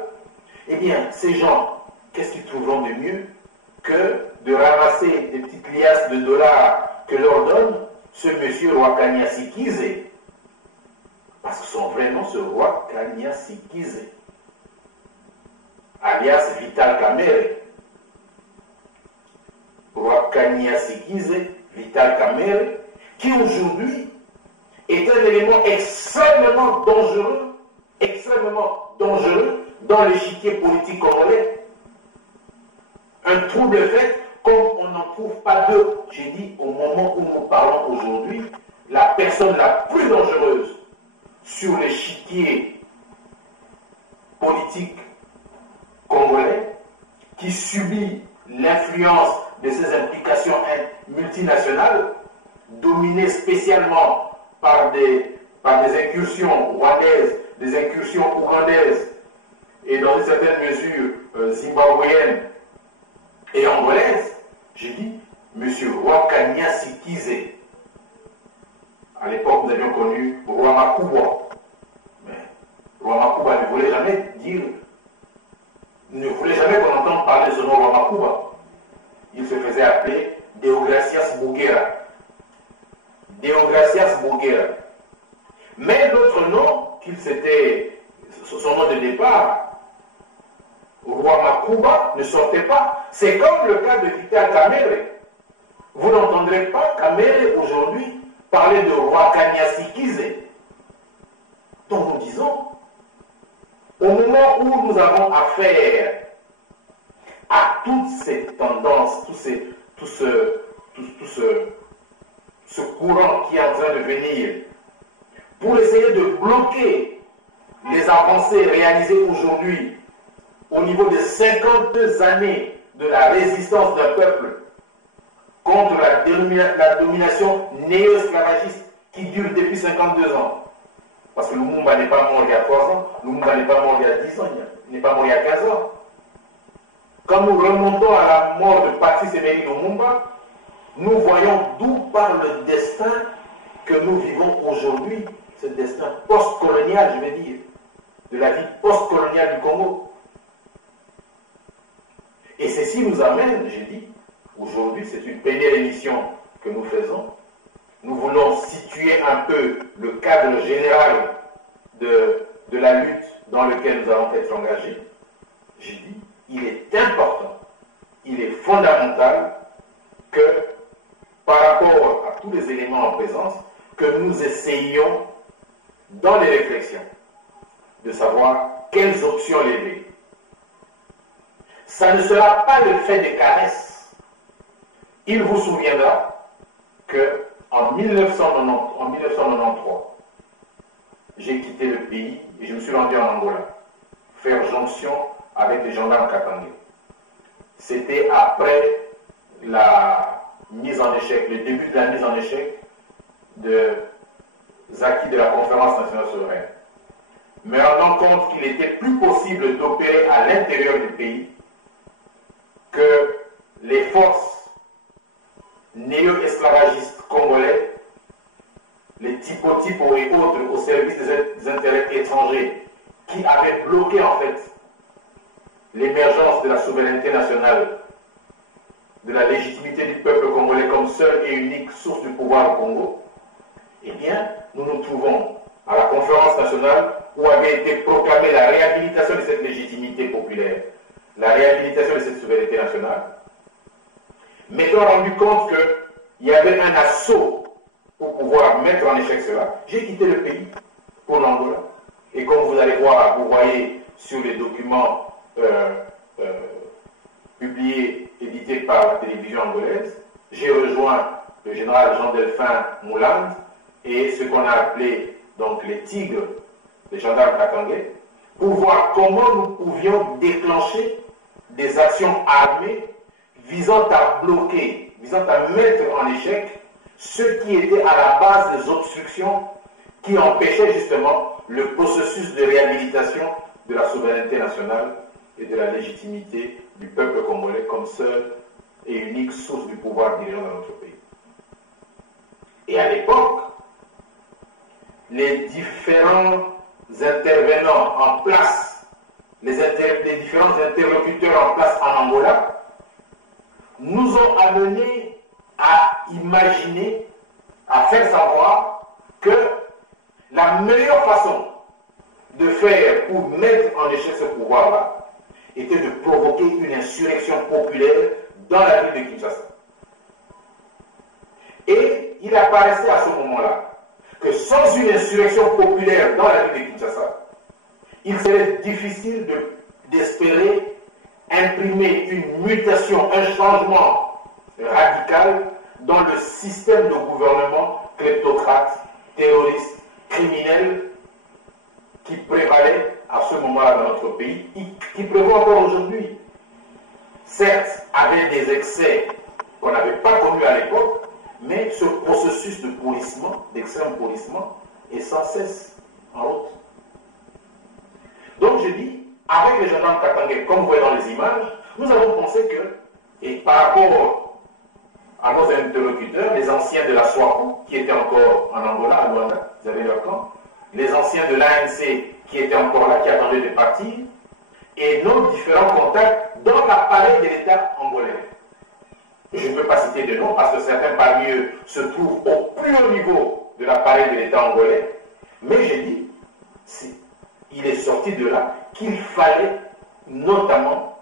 eh bien, ces gens, qu'est-ce qu'ils trouveront de mieux que de ramasser des petites liasses de dollars que leur donne ce monsieur Rwakania Sikize, parce que son vrai nom, c'est Rwakania Sikize, alias Vital Kamerhe. Rwakania Sikize, Vital Kamerhe, qui aujourd'hui est un élément extrêmement dangereux dans l'échiquier politique congolais. Un trouble fait comme on n'en trouve pas deux. J'ai dit, au moment où nous parlons aujourd'hui, la personne la plus dangereuse sur l'échiquier politique congolais, qui subit l'influence de ces implications multinationales, dominées spécialement par des incursions rwandaises, des incursions ougandaises, et dans une certaine mesure zimbabwéennes et angolaises, j'ai dit, M. Rwakania Sikize. À l'époque, nous avions connu Rwamakuba. Mais Rwamakuba ne voulait jamais qu'on entende parler de ce nom Rwamakuba. Il se faisait appeler Deogracias Bugera. Deogracias Bugera. Mais l'autre nom, son nom de départ, Rwamakuba, ne sortait pas. C'est comme le cas de Vital Kamerhe. Vous n'entendrez pas Kamerhe aujourd'hui parler de Rwakania Sikize. Donc nous disons, au moment où nous avons affaire à toutes ces tendances, tout ce courant qui est en train de venir, pour essayer de bloquer les avancées réalisées aujourd'hui au niveau de 52 années de la résistance d'un peuple contre la domination néo-esclavagiste qui dure depuis 52 ans. Parce que Lumumba n'est pas mort il y a 3 ans, Lumumba n'est pas mort il y a 10 ans, il n'est pas mort il y a 15 ans. Quand nous remontons à la mort de Patrice Emery Lumumba, nous voyons d'où part le destin que nous vivons aujourd'hui, ce destin post-colonial, je vais dire, de la vie post-coloniale du Congo. Et ceci nous amène, j'ai dit, aujourd'hui, c'est une première émission que nous faisons. Nous voulons situer un peu le cadre général de la lutte dans laquelle nous allons être engagés. J'ai dit, il est important, il est fondamental que, par rapport à tous les éléments en présence, que nous essayions, dans les réflexions, de savoir quelles options lever. Ça ne sera pas le fait des caresses. Il vous souviendra que en 1993, j'ai quitté le pays et je me suis rendu en Angola, faire jonction avec les gendarmes katangais. C'était après la mise en échec, le début de la mise en échec des acquis de la Conférence nationale souveraine. Me rendant compte qu'il était plus possible d'opérer à l'intérieur du pays, que les forces néo-esclavagistes congolais, les typo-typo et autres au service des intérêts étrangers, qui avaient bloqué en fait l'émergence de la souveraineté nationale, de la légitimité du peuple congolais comme seule et unique source du pouvoir au Congo, eh bien, nous nous trouvons à la conférence nationale où avait été proclamée la réhabilitation de cette légitimité populaire, la réhabilitation de cette souveraineté nationale, m'étant rendu compte il y avait un assaut pour pouvoir mettre en échec cela, j'ai quitté le pays pour l'Angola. Et comme vous allez voir, vous voyez sur les documents publiés, édités par la télévision angolaise, j'ai rejoint le général Jean-Delphin Mouland et ce qu'on a appelé donc les tigres, les gendarmes katangais, pour voir comment nous pouvions déclencher des actions armées visant à bloquer, visant à mettre en échec ceux qui étaient à la base des obstructions qui empêchaient justement le processus de réhabilitation de la souveraineté nationale et de la légitimité du peuple congolais comme seule et unique source du pouvoir dirigeant dans notre pays. Et à l'époque, les différents intervenants en place, les différents interlocuteurs en place en Angola, nous ont amenés à imaginer, à faire savoir que la meilleure façon de faire pour mettre en échec ce pouvoir-là était de provoquer une insurrection populaire dans la ville de Kinshasa. Et il apparaissait à ce moment-là que sans une insurrection populaire dans la ville de Kinshasa, il serait difficile d'espérer imprimer une mutation, un changement radical dans le système de gouvernement kleptocrate, terroriste, criminel qui prévalait à ce moment-là dans notre pays, qui prévaut encore aujourd'hui. Certes, avec des excès qu'on n'avait pas connus à l'époque, mais ce processus de pourrissement, d'extrême pourrissement, est sans cesse en route. Donc je dis, avec les gendarmes katangais, comme vous voyez dans les images, nous avons pensé que, et par rapport à nos interlocuteurs, les anciens de la SWAPO, qui étaient encore en Angola, à Luanda, ils avaient leur camp, les anciens de l'ANC qui étaient encore là, qui attendaient de partir, et nos différents contacts dans l'appareil de l'État angolais. Je ne peux pas citer de noms parce que certains parmi eux se trouvent au plus haut niveau de l'appareil de l'État angolais, mais j'ai dit, il est sorti de là qu'il fallait notamment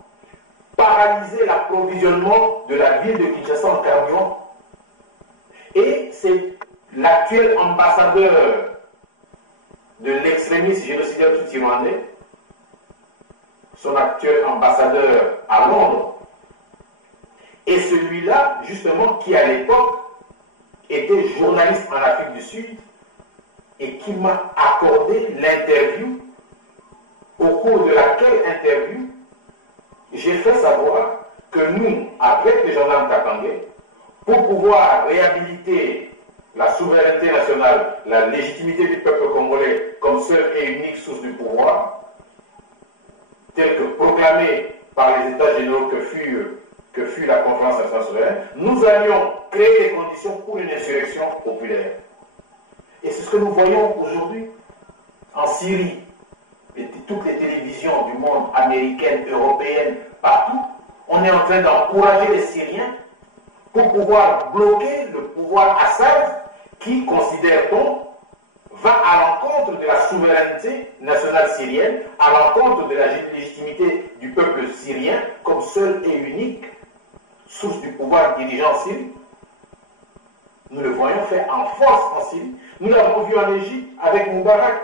paralyser l'approvisionnement de la ville de Kinshasa en carburant. Et c'est l'actuel ambassadeur de l'extrémisme génocidaire tutsi-rwandais, son actuel ambassadeur à Londres, et celui-là, justement, qui à l'époque était journaliste en Afrique du Sud et qui m'a accordé l'interview, au cours de laquelle interview, j'ai fait savoir que nous, avec les gendarmes katangais, pour pouvoir réhabiliter la souveraineté nationale, la légitimité du peuple congolais comme seule et unique source du pouvoir, tel que proclamé par les États généraux que fut la conférence nationale souveraine, nous allions créer les conditions pour une insurrection populaire. Et c'est ce que nous voyons aujourd'hui en Syrie. Toutes les télévisions du monde, américaines, européennes, partout, on est en train d'encourager les Syriens pour pouvoir bloquer le pouvoir Assad qui, considère-t-on, va à l'encontre de la souveraineté nationale syrienne, à l'encontre de la légitimité du peuple syrien comme seule et unique source du pouvoir dirigeant en Syrie. Nous le voyons faire en force en Syrie. Nous l'avons vu en Égypte avec Moubarak.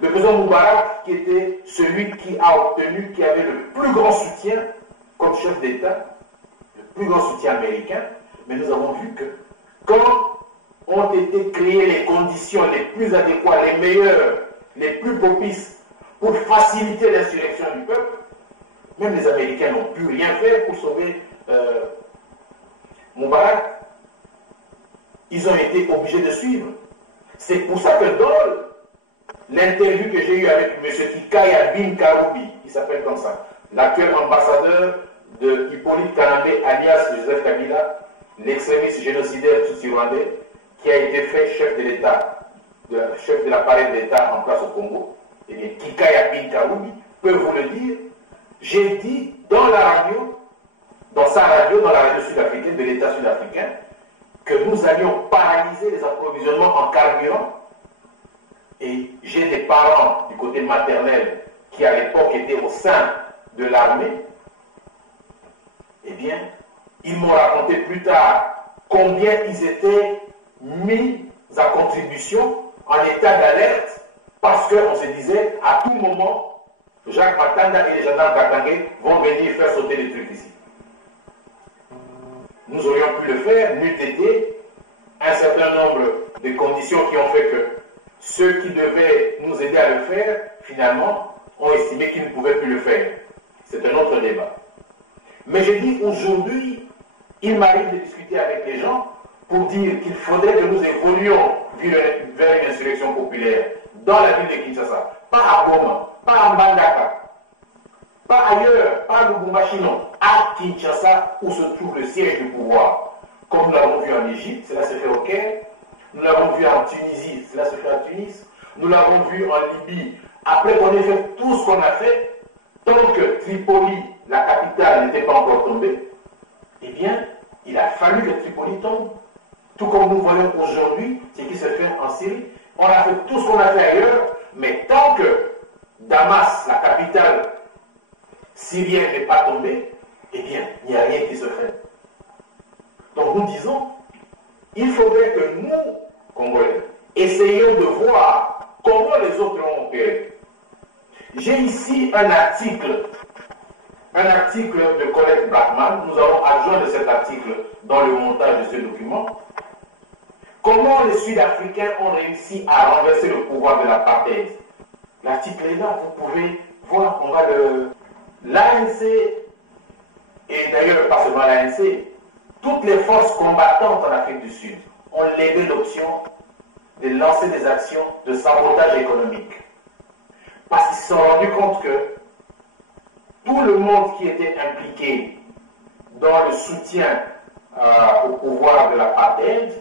Le président Moubarak, qui était celui qui avait le plus grand soutien comme chef d'État, le plus grand soutien américain, mais nous avons vu que quand ont été créées les conditions les plus adéquates, les meilleures, les plus propices pour faciliter l'insurrection du peuple, même les Américains n'ont pu rien faire pour sauver Moubarak. Ils ont été obligés de suivre. C'est pour ça que dans l'interview que j'ai eue avec M. Kikaya Bin Karoubi, il s'appelle comme ça, l'actuel ambassadeur de Hippolyte Kanambe, alias Joseph Kabila, l'extrémiste génocidaire tutsi-rwandais, qui a été fait chef de l'État, chef de l'appareil de l'État en place au Congo, et bien Kikaya Bin Karoubi peut vous le dire. J'ai dit dans la radio, dans sa radio, dans la radio sud-africaine de l'État sud-africain, que nous allions paralyser les approvisionnements en carburant. Et j'ai des parents du côté maternel qui à l'époque étaient au sein de l'armée. Eh bien, ils m'ont raconté plus tard combien ils étaient mis à contribution en état d'alerte parce qu'on se disait à tout moment, Jacques Matanda et les gendarmes katangais vont venir faire sauter les trucs ici. Nous aurions pu le faire, n'eût été un certain nombre de conditions qui ont fait que ceux qui devaient nous aider à le faire, finalement, ont estimé qu'ils ne pouvaient plus le faire. C'est un autre débat. Mais je dis aujourd'hui, il m'arrive de discuter avec les gens pour dire qu'il faudrait que nous évoluions vers une insurrection populaire dans la ville de Kinshasa, pas à Goma, pas à Mbandaka, pas ailleurs, pas à Lubumbashi, non, à Kinshasa où se trouve le siège du pouvoir. Comme nous l'avons vu en Égypte, cela se fait au Caire, nous l'avons vu en Tunisie, cela se fait à Tunis, nous l'avons vu en Libye. Après qu'on ait fait tout ce qu'on a fait, tant que Tripoli, la capitale, n'était pas encore tombée, eh bien, il a fallu que Tripoli tombe. Tout comme nous voyons aujourd'hui ce qui se fait en Syrie. On a fait tout ce qu'on a fait ailleurs, mais tant que Damas, la capitale syrienne, n'est pas tombée, eh bien, il n'y a rien qui se fait. Donc nous disons, il faudrait que nous, Congolais, essayions de voir comment les autres ont opéré. J'ai ici un article de Colette Blackman. Nous avons adjoint de cet article dans le montage de ce document. Comment les Sud-Africains ont réussi à renverser le pouvoir de l'apartheid. L'article est là, vous pouvez voir, on va le... L'ANC, et d'ailleurs pas seulement l'ANC, toutes les forces combattantes en Afrique du Sud ont levé l'option de lancer des actions de sabotage économique. Parce qu'ils se sont rendus compte que tout le monde qui était impliqué dans le soutien au pouvoir de l'apartheid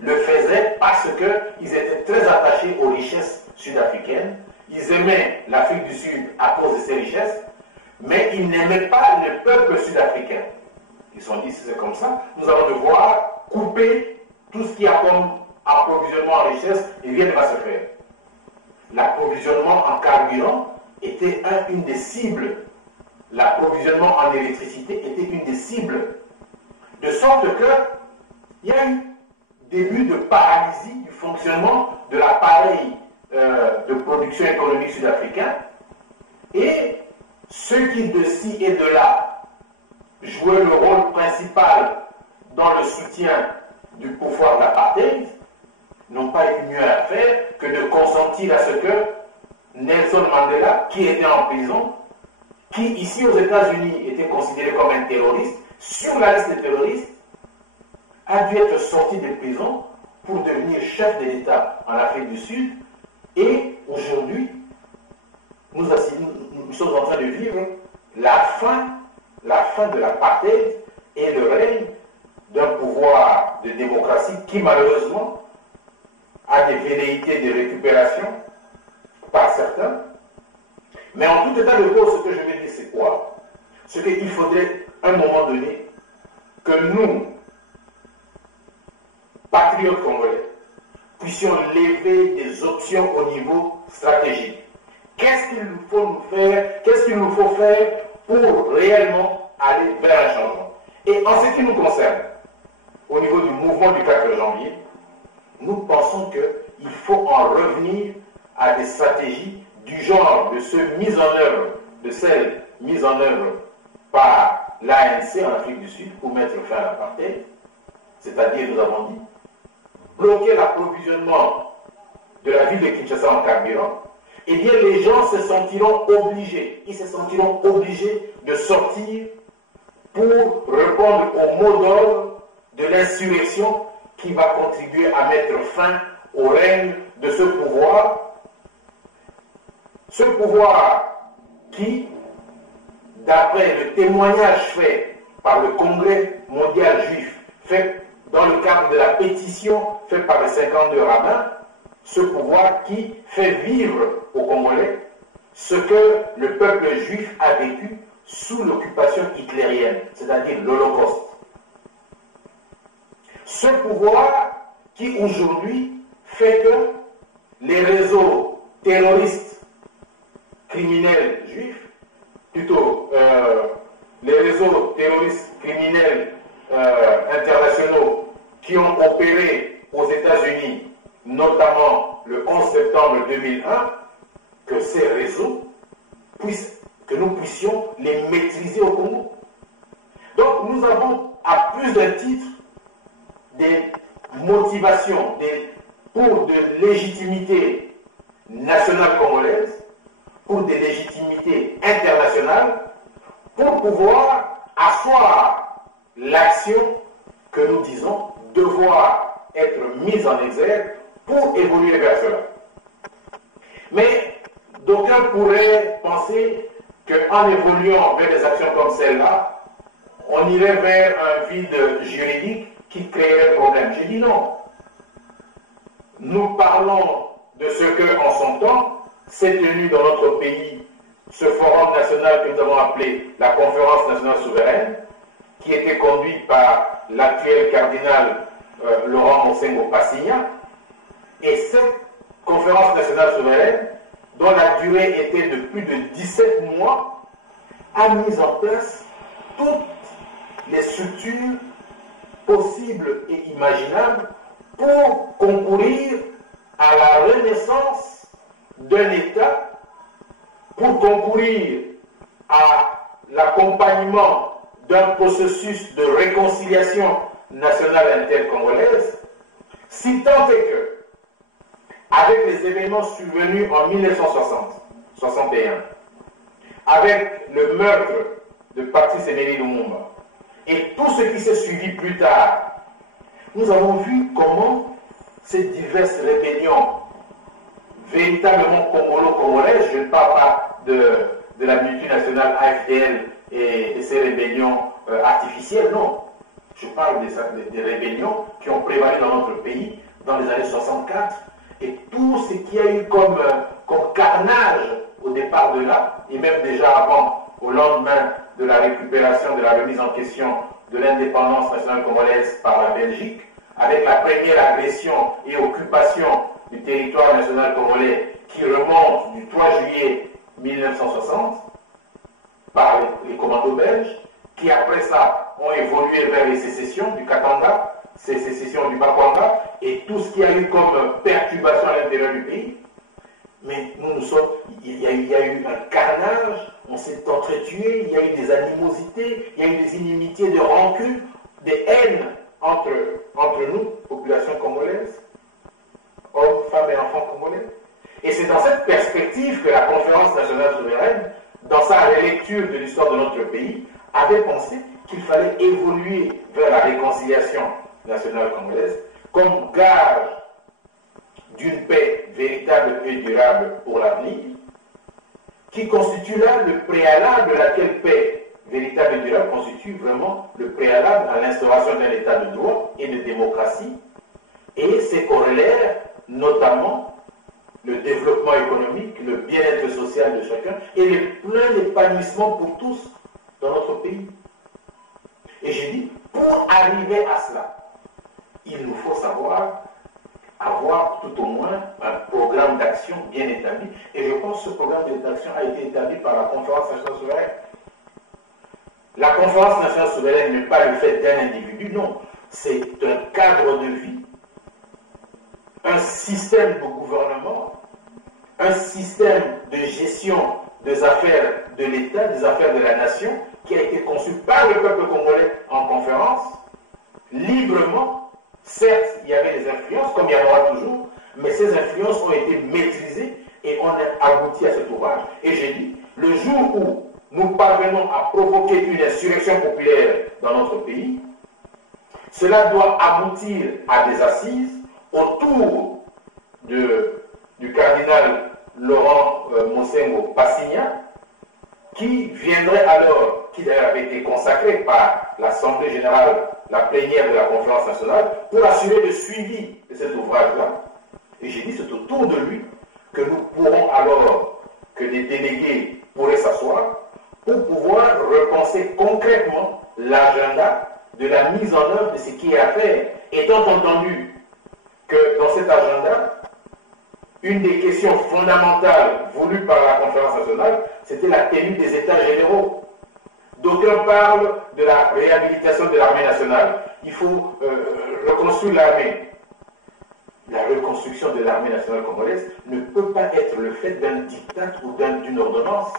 le faisait parce qu'ils étaient très attachés aux richesses sud-africaines. Ils aimaient l'Afrique du Sud à cause de ses richesses, mais ils n'aimaient pas le peuple sud-africain. Ils se sont dit, si c'est comme ça, nous allons devoir couper tout ce qui a comme approvisionnement en richesse et rien ne va se faire. L'approvisionnement en carburant était une des cibles. L'approvisionnement en électricité était une des cibles. De sorte qu'il y a eu début de paralysie du fonctionnement de l'appareil de production économique sud-africain, et ceux qui de ci et de là jouaient le rôle principal dans le soutien du pouvoir de l'apartheid n'ont pas eu mieux à faire que de consentir à ce que Nelson Mandela, qui était en prison, qui ici aux États-Unis était considéré comme un terroriste, sur la liste des terroristes, a dû être sorti de prison pour devenir chef de l'État en Afrique du Sud. Et aujourd'hui, nous sommes en train de vivre la fin de l'apartheid et le règne d'un pouvoir de démocratie qui malheureusement a des velléités de récupération par certains. Mais en tout état de cause, ce que je vais dire, c'est quoi? C'est qu'il faudrait, à un moment donné, que nous, patriotes congolais, puissions lever des options au niveau stratégique. Qu'est-ce qu'il nous faut nous faire? Qu'est-ce qu'il nous faut faire pour réellement aller vers un changement? Et en ce qui nous concerne, au niveau du mouvement du 4 janvier, nous pensons qu'il faut en revenir à des stratégies du genre de celles mises en œuvre par l'ANC en Afrique du Sud pour mettre fin à l'apartheid, c'est-à-dire, nous avons dit, bloquer l'approvisionnement de la ville de Kinshasa en carburant, eh bien les gens se sentiront obligés, de sortir pour répondre au mot d'ordre de l'insurrection qui va contribuer à mettre fin au règne de ce pouvoir. Ce pouvoir qui, d'après le témoignage fait par le Congrès mondial juif, fait dans le cadre de la pétition faite par les 52 rabbins, ce pouvoir qui fait vivre aux Congolais ce que le peuple juif a vécu sous l'occupation hitlérienne, c'est-à-dire l'Holocauste. Ce pouvoir qui aujourd'hui fait que les réseaux terroristes criminels juifs, plutôt les réseaux terroristes criminels internationaux qui ont opéré aux États-Unis, notamment le 11 septembre 2001, que ces réseaux que nous puissions les maîtriser au Congo. Donc nous avons à plus d'un titre des motivations pour de légitimité nationale congolaise, pour des légitimités internationales, pour pouvoir asseoir l'action que nous disons devoir être mise en exergue pour évoluer vers cela. Mais d'aucuns pourraient penser qu'en évoluant vers des actions comme celle-là, on irait vers un vide juridique qui créerait problème. J'ai dit non. Nous parlons de ce que, en son temps, s'est tenu dans notre pays ce forum national que nous avons appelé la Conférence nationale souveraine, qui était conduit par l'actuel cardinal Laurent Mosengo Passigna. Et cette Conférence nationale souveraine, dont la durée était de plus de 17 mois, a mis en place toutes les structures possibles et imaginables pour concourir à la renaissance d'un État, pour concourir à l'accompagnement d'un processus de réconciliation nationale intercongolaise, si tant est que, avec les événements survenus en 1960-61, avec le meurtre de Patrice Emery Lumumba et tout ce qui s'est suivi plus tard, nous avons vu comment ces diverses rébellions véritablement congolo-congolaises, je ne parle pas de la multinationale AFDL et ces rébellions artificielles, non. Je parle des rébellions qui ont prévalu dans notre pays dans les années 64 et tout ce qu'il y a eu comme carnage au départ de là, et même déjà avant, au lendemain de la récupération, de la remise en question de l'indépendance nationale congolaise par la Belgique, avec la première agression et occupation du territoire national congolais qui remonte du 3 juillet 1960 par les commandos belges, qui après ça ont évolué vers les sécessions du Katanga, ces sécessions du Bakwanga, et tout ce qu'il y a eu comme perturbation à l'intérieur du pays. Mais il y a eu un carnage, on s'est entretué, il y a eu des animosités, il y a eu des inimitiés de rancune, des haines entre nous, population congolaise, hommes, femmes et enfants congolais. Et c'est dans cette perspective que la Conférence nationale souveraine, dans sa relecture de l'histoire de notre pays, avait pensé qu'il fallait évoluer vers la réconciliation nationale congolaise comme gage d'une paix véritable et durable pour l'avenir, qui constitue là le préalable de laquelle paix véritable et durable constitue vraiment le préalable à l'instauration d'un état de droit et de démocratie, et ses corollaires, notamment le développement économique, le bien-être social de chacun et le plein épanouissement pour tous dans notre pays. Et j'ai dit, pour arriver à cela, il nous faut savoir avoir tout au moins un programme d'action bien établi. Et je pense que ce programme d'action a été établi par la Conférence nationale souveraine. La Conférence nationale souveraine n'est pas le fait d'un individu, non. C'est un cadre de vie, un système de gouvernement, un système de gestion des affaires de l'État, des affaires de la nation, qui a été conçu par le peuple congolais en conférence, librement. Certes, il y avait des influences, comme il y en aura toujours, mais ces influences ont été maîtrisées et on a abouti à cet ouvrage. Et j'ai dit, le jour où nous parvenons à provoquer une insurrection populaire dans notre pays, cela doit aboutir à des assises autour du cardinal Laurent Mosengo Passigna, qui viendrait alors, qui d'ailleurs avait été consacré par l'Assemblée générale, la plénière de la Conférence nationale, pour assurer le suivi de cet ouvrage-là. Et j'ai dit, c'est autour de lui que nous pourrons alors, que des délégués pourraient s'asseoir, pour pouvoir repenser concrètement l'agenda de la mise en œuvre de ce qui est à faire, étant entendu que dans cet agenda, une des questions fondamentales voulues par la Conférence nationale, c'était la tenue des États généraux. D'aucuns parlent de la réhabilitation de l'armée nationale. Il faut reconstruire l'armée. La reconstruction de l'armée nationale congolaise ne peut pas être le fait d'un diktat ou d'une ordonnance.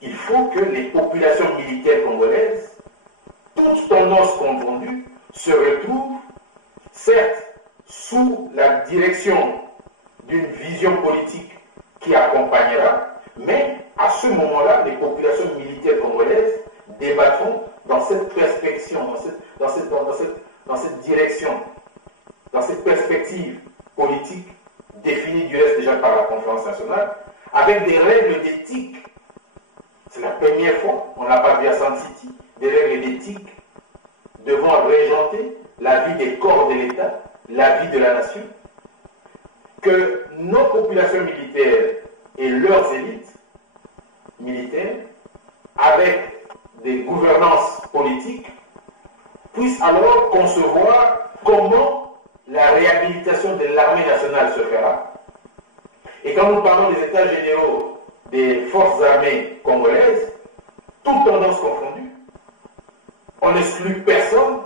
Il faut que les populations militaires congolaises, toutes tendances confondues, se retrouvent, certes, sous la direction d'une vision politique qui accompagnera, mais à ce moment-là, les populations militaires congolaises débattront dans cette perspection, dans cette direction, dans cette perspective politique définie du reste déjà par la conférence nationale, avec des règles d'éthique. C'est la première fois, on l'a pas vu à San City, des règles d'éthique devant régenter la vie des corps de l'État, la vie de la nation, que nos populations militaires et leurs élites militaires, avec des gouvernances politiques, puissent alors concevoir comment la réhabilitation de l'armée nationale se fera. Et quand nous parlons des états généraux des forces armées congolaises, toutes tendances confondues, on n'exclut personne,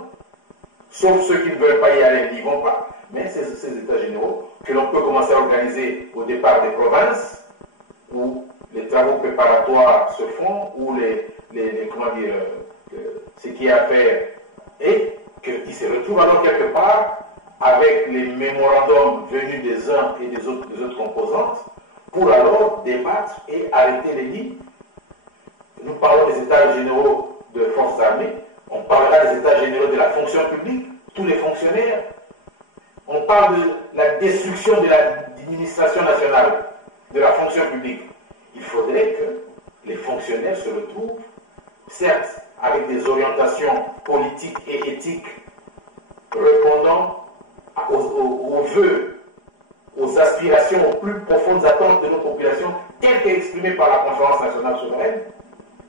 sauf ceux qui ne veulent pas y aller, ils n'y vont pas, mais ces états généraux que l'on peut commencer à organiser au départ des provinces, où les travaux préparatoires se font, où ce qui est à faire, et qu'ils se retrouvent alors quelque part avec les mémorandums venus des uns et des autres composantes, pour alors débattre et arrêter les lignes. Nous parlons des états généraux de forces armées, on parlera des états généraux de la fonction publique, tous les fonctionnaires. On parle de la destruction de l'administration nationale, de la fonction publique. Il faudrait que les fonctionnaires se retrouvent, certes, avec des orientations politiques et éthiques répondant aux vœux, aux aspirations, aux plus profondes attentes de nos populations, telles qu'exprimées par la Conférence nationale souveraine,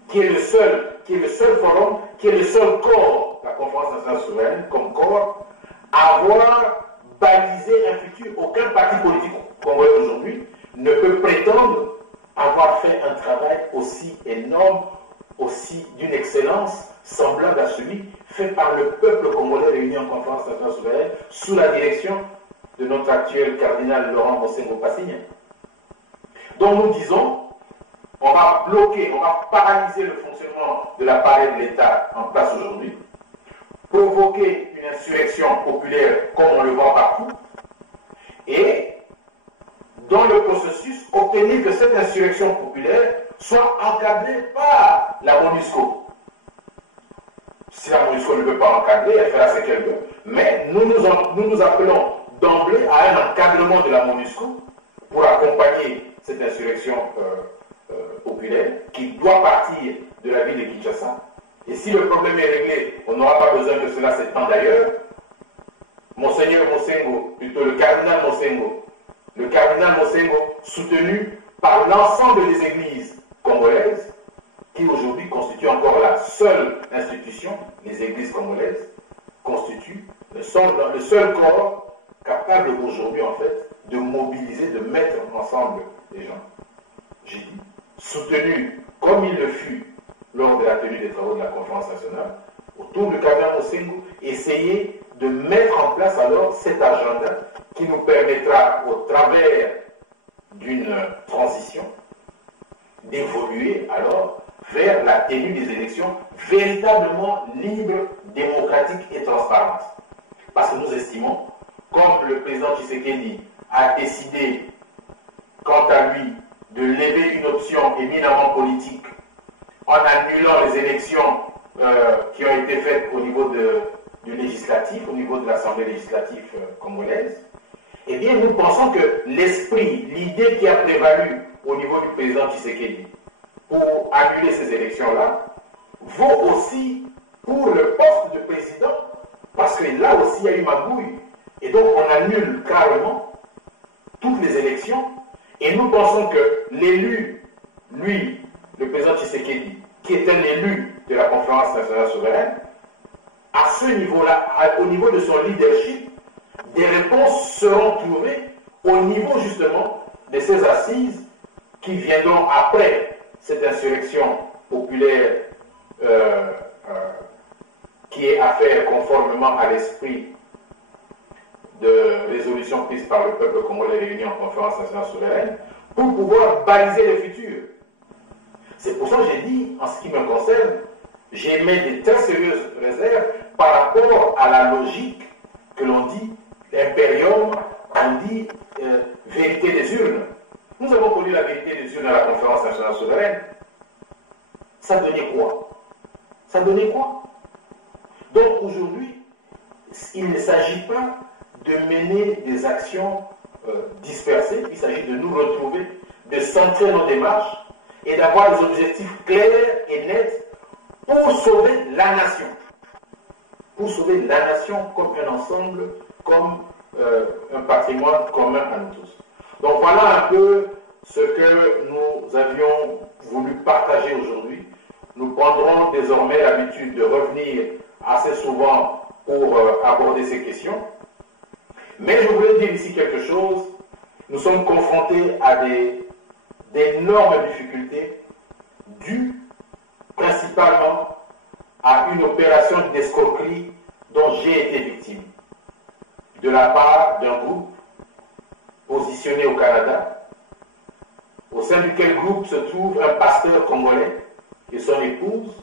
qui est le seul forum, qui est le seul corps, la Conférence nationale souveraine, comme corps, à avoir balisé un futur. Aucun parti politique congolais aujourd'hui ne peut prétendre avoir fait un travail aussi énorme, aussi d'une excellence semblable à celui fait par le peuple congolais réuni en Conférence nationale souveraine sous la direction de notre actuel cardinal Laurent Mosengo Passigna. Donc nous disons, on va bloquer, on va paralyser le fonctionnement de l'appareil de l'État en place aujourd'hui, provoquer une insurrection populaire comme on le voit partout, et dans le processus, obtenir que cette insurrection populaire soit encadrée par la MONUSCO. Si la MONUSCO ne veut pas encadrer, elle fera ce qu'elle veut, mais nous nous appelons d'emblée à un encadrement de la MONUSCO pour accompagner cette insurrection populaire qui doit partir de la ville de Kinshasa. Et si le problème est réglé, on n'aura pas besoin que cela s'étende d'ailleurs. Monseigneur Mosengo, plutôt le cardinal Mosengo, soutenu par l'ensemble des églises congolaises, qui aujourd'hui constituent encore la seule institution, les églises congolaises, constituent le seul corps capable aujourd'hui, en fait, de mobiliser, de mettre ensemble les gens. J'ai dit, soutenu comme il le fut lors de la tenue des travaux de la Conférence nationale, autour du cardinal Mosengo, essayer de mettre en place alors cet agenda qui nous permettra, au travers d'une transition, d'évoluer alors vers la tenue des élections véritablement libres, démocratiques et transparentes. Parce que nous estimons, comme le président Tshisekedi a décidé, quant à lui, de lever une option éminemment politique en annulant les élections qui ont été faites au niveau du législatif, au niveau de l'Assemblée législative congolaise, eh bien nous pensons que l'esprit, l'idée qui a prévalu au niveau du président Tshisekedi pour annuler ces élections-là, vaut aussi pour le poste de président, parce que là aussi il y a eu magouille. Et donc on annule carrément toutes les élections, et nous pensons que l'élu, lui, le président Tshisekedi, qui est un élu de la Conférence nationale souveraine, à ce niveau-là, au niveau de son leadership, des réponses seront trouvées au niveau justement de ces assises qui viendront après cette insurrection populaire qui est à faire conformément à l'esprit de résolution prise par le peuple congolais réuni en conférence nationale souveraine pour pouvoir baliser le futur. C'est pour ça que j'ai dit, en ce qui me concerne, j'émets de très sérieuses réserves par rapport à la logique que l'on dit impérium, on dit vérité des urnes. Nous avons connu la vérité des urnes à la conférence nationale souveraine. Ça donnait quoi? Ça donnait quoi? Donc aujourd'hui, il ne s'agit pas de mener des actions dispersées, il s'agit de nous retrouver, de centrer nos démarches et d'avoir des objectifs clairs et nets pour sauver la nation. Pour sauver la nation comme un ensemble, comme un patrimoine commun à nous tous. Donc voilà un peu ce que nous avions voulu partager aujourd'hui. Nous prendrons désormais l'habitude de revenir assez souvent pour aborder ces questions. Mais je voulais dire ici quelque chose. Nous sommes confrontés à d'énormes difficultés dues principalement à une opération d'escroquerie dont j'ai été victime de la part d'un groupe positionné au Canada, au sein duquel groupe se trouve un pasteur congolais et son épouse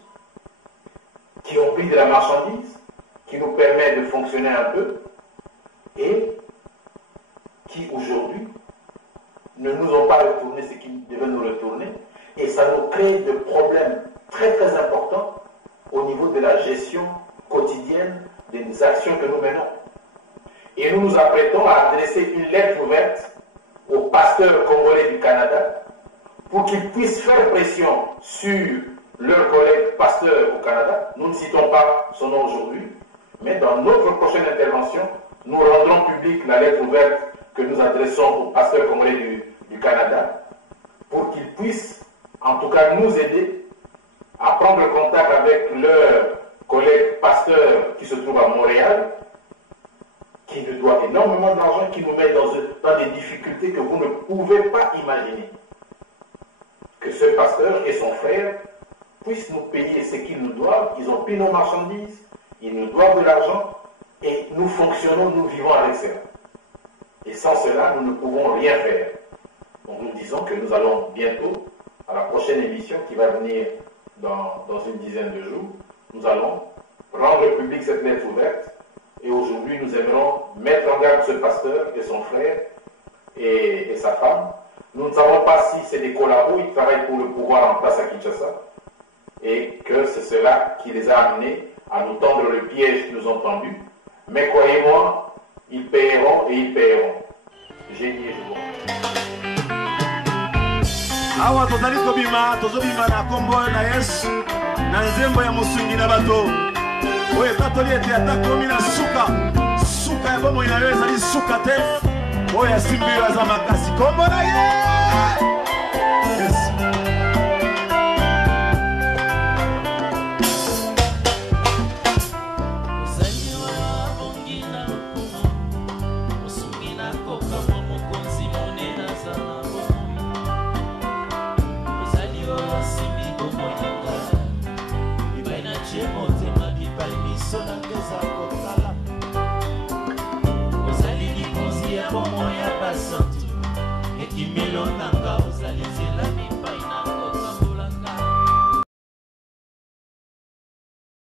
qui ont pris de la marchandise, qui nous permet de fonctionner un peu et qui aujourd'hui ne nous ont pas retourné ce qu'ils devaient nous retourner, et ça nous crée des problèmes très très importants au niveau de la gestion quotidienne des actions que nous menons. Et nous nous apprêtons à adresser une lettre ouverte aux pasteurs congolais du Canada pour qu'ils puissent faire pression sur leurs collègues pasteurs au Canada. Nous ne citons pas son nom aujourd'hui, mais dans notre prochaine intervention, nous rendrons publique la lettre ouverte que nous adressons aux pasteurs congolais du Canada pour qu'ils puissent en tout cas nous aider à prendre contact avec leurs collègues pasteurs qui se trouvent à Montréal, qui nous doivent énormément d'argent, qui nous mettent dans des difficultés que vous ne pouvez pas imaginer. Que ce pasteur et son frère puissent nous payer ce qu'ils nous doivent. Ils ont pris nos marchandises, ils nous doivent de l'argent et nous fonctionnons, nous vivons avec cela. Et sans cela, nous ne pouvons rien faire. Donc nous disons que nous allons bientôt, à la prochaine émission qui va venir dans une dizaine de jours, nous allons rendre public cette lettre ouverte. Et aujourd'hui, nous aimerons mettre en garde ce pasteur et son frère et sa femme. Nous ne savons pas si c'est des collabos, ils travaillent pour le pouvoir en place à Kinshasa, et que c'est cela qui les a amenés à nous tendre le piège qu'ils nous ont tendu. Mais croyez-moi, ils paieront et ils paieront. J'ai dit, je vous remercie. Awa tozali tozobima na kombo na Yesu na nzembo ya mosungi na bato oyo tatoli ete atakomi na suka ya bomoi na yo ezali suka te oyo asimbi yo aza makasi kombo na ye. Ozali likonzi ya bomo ya basantu ekimelona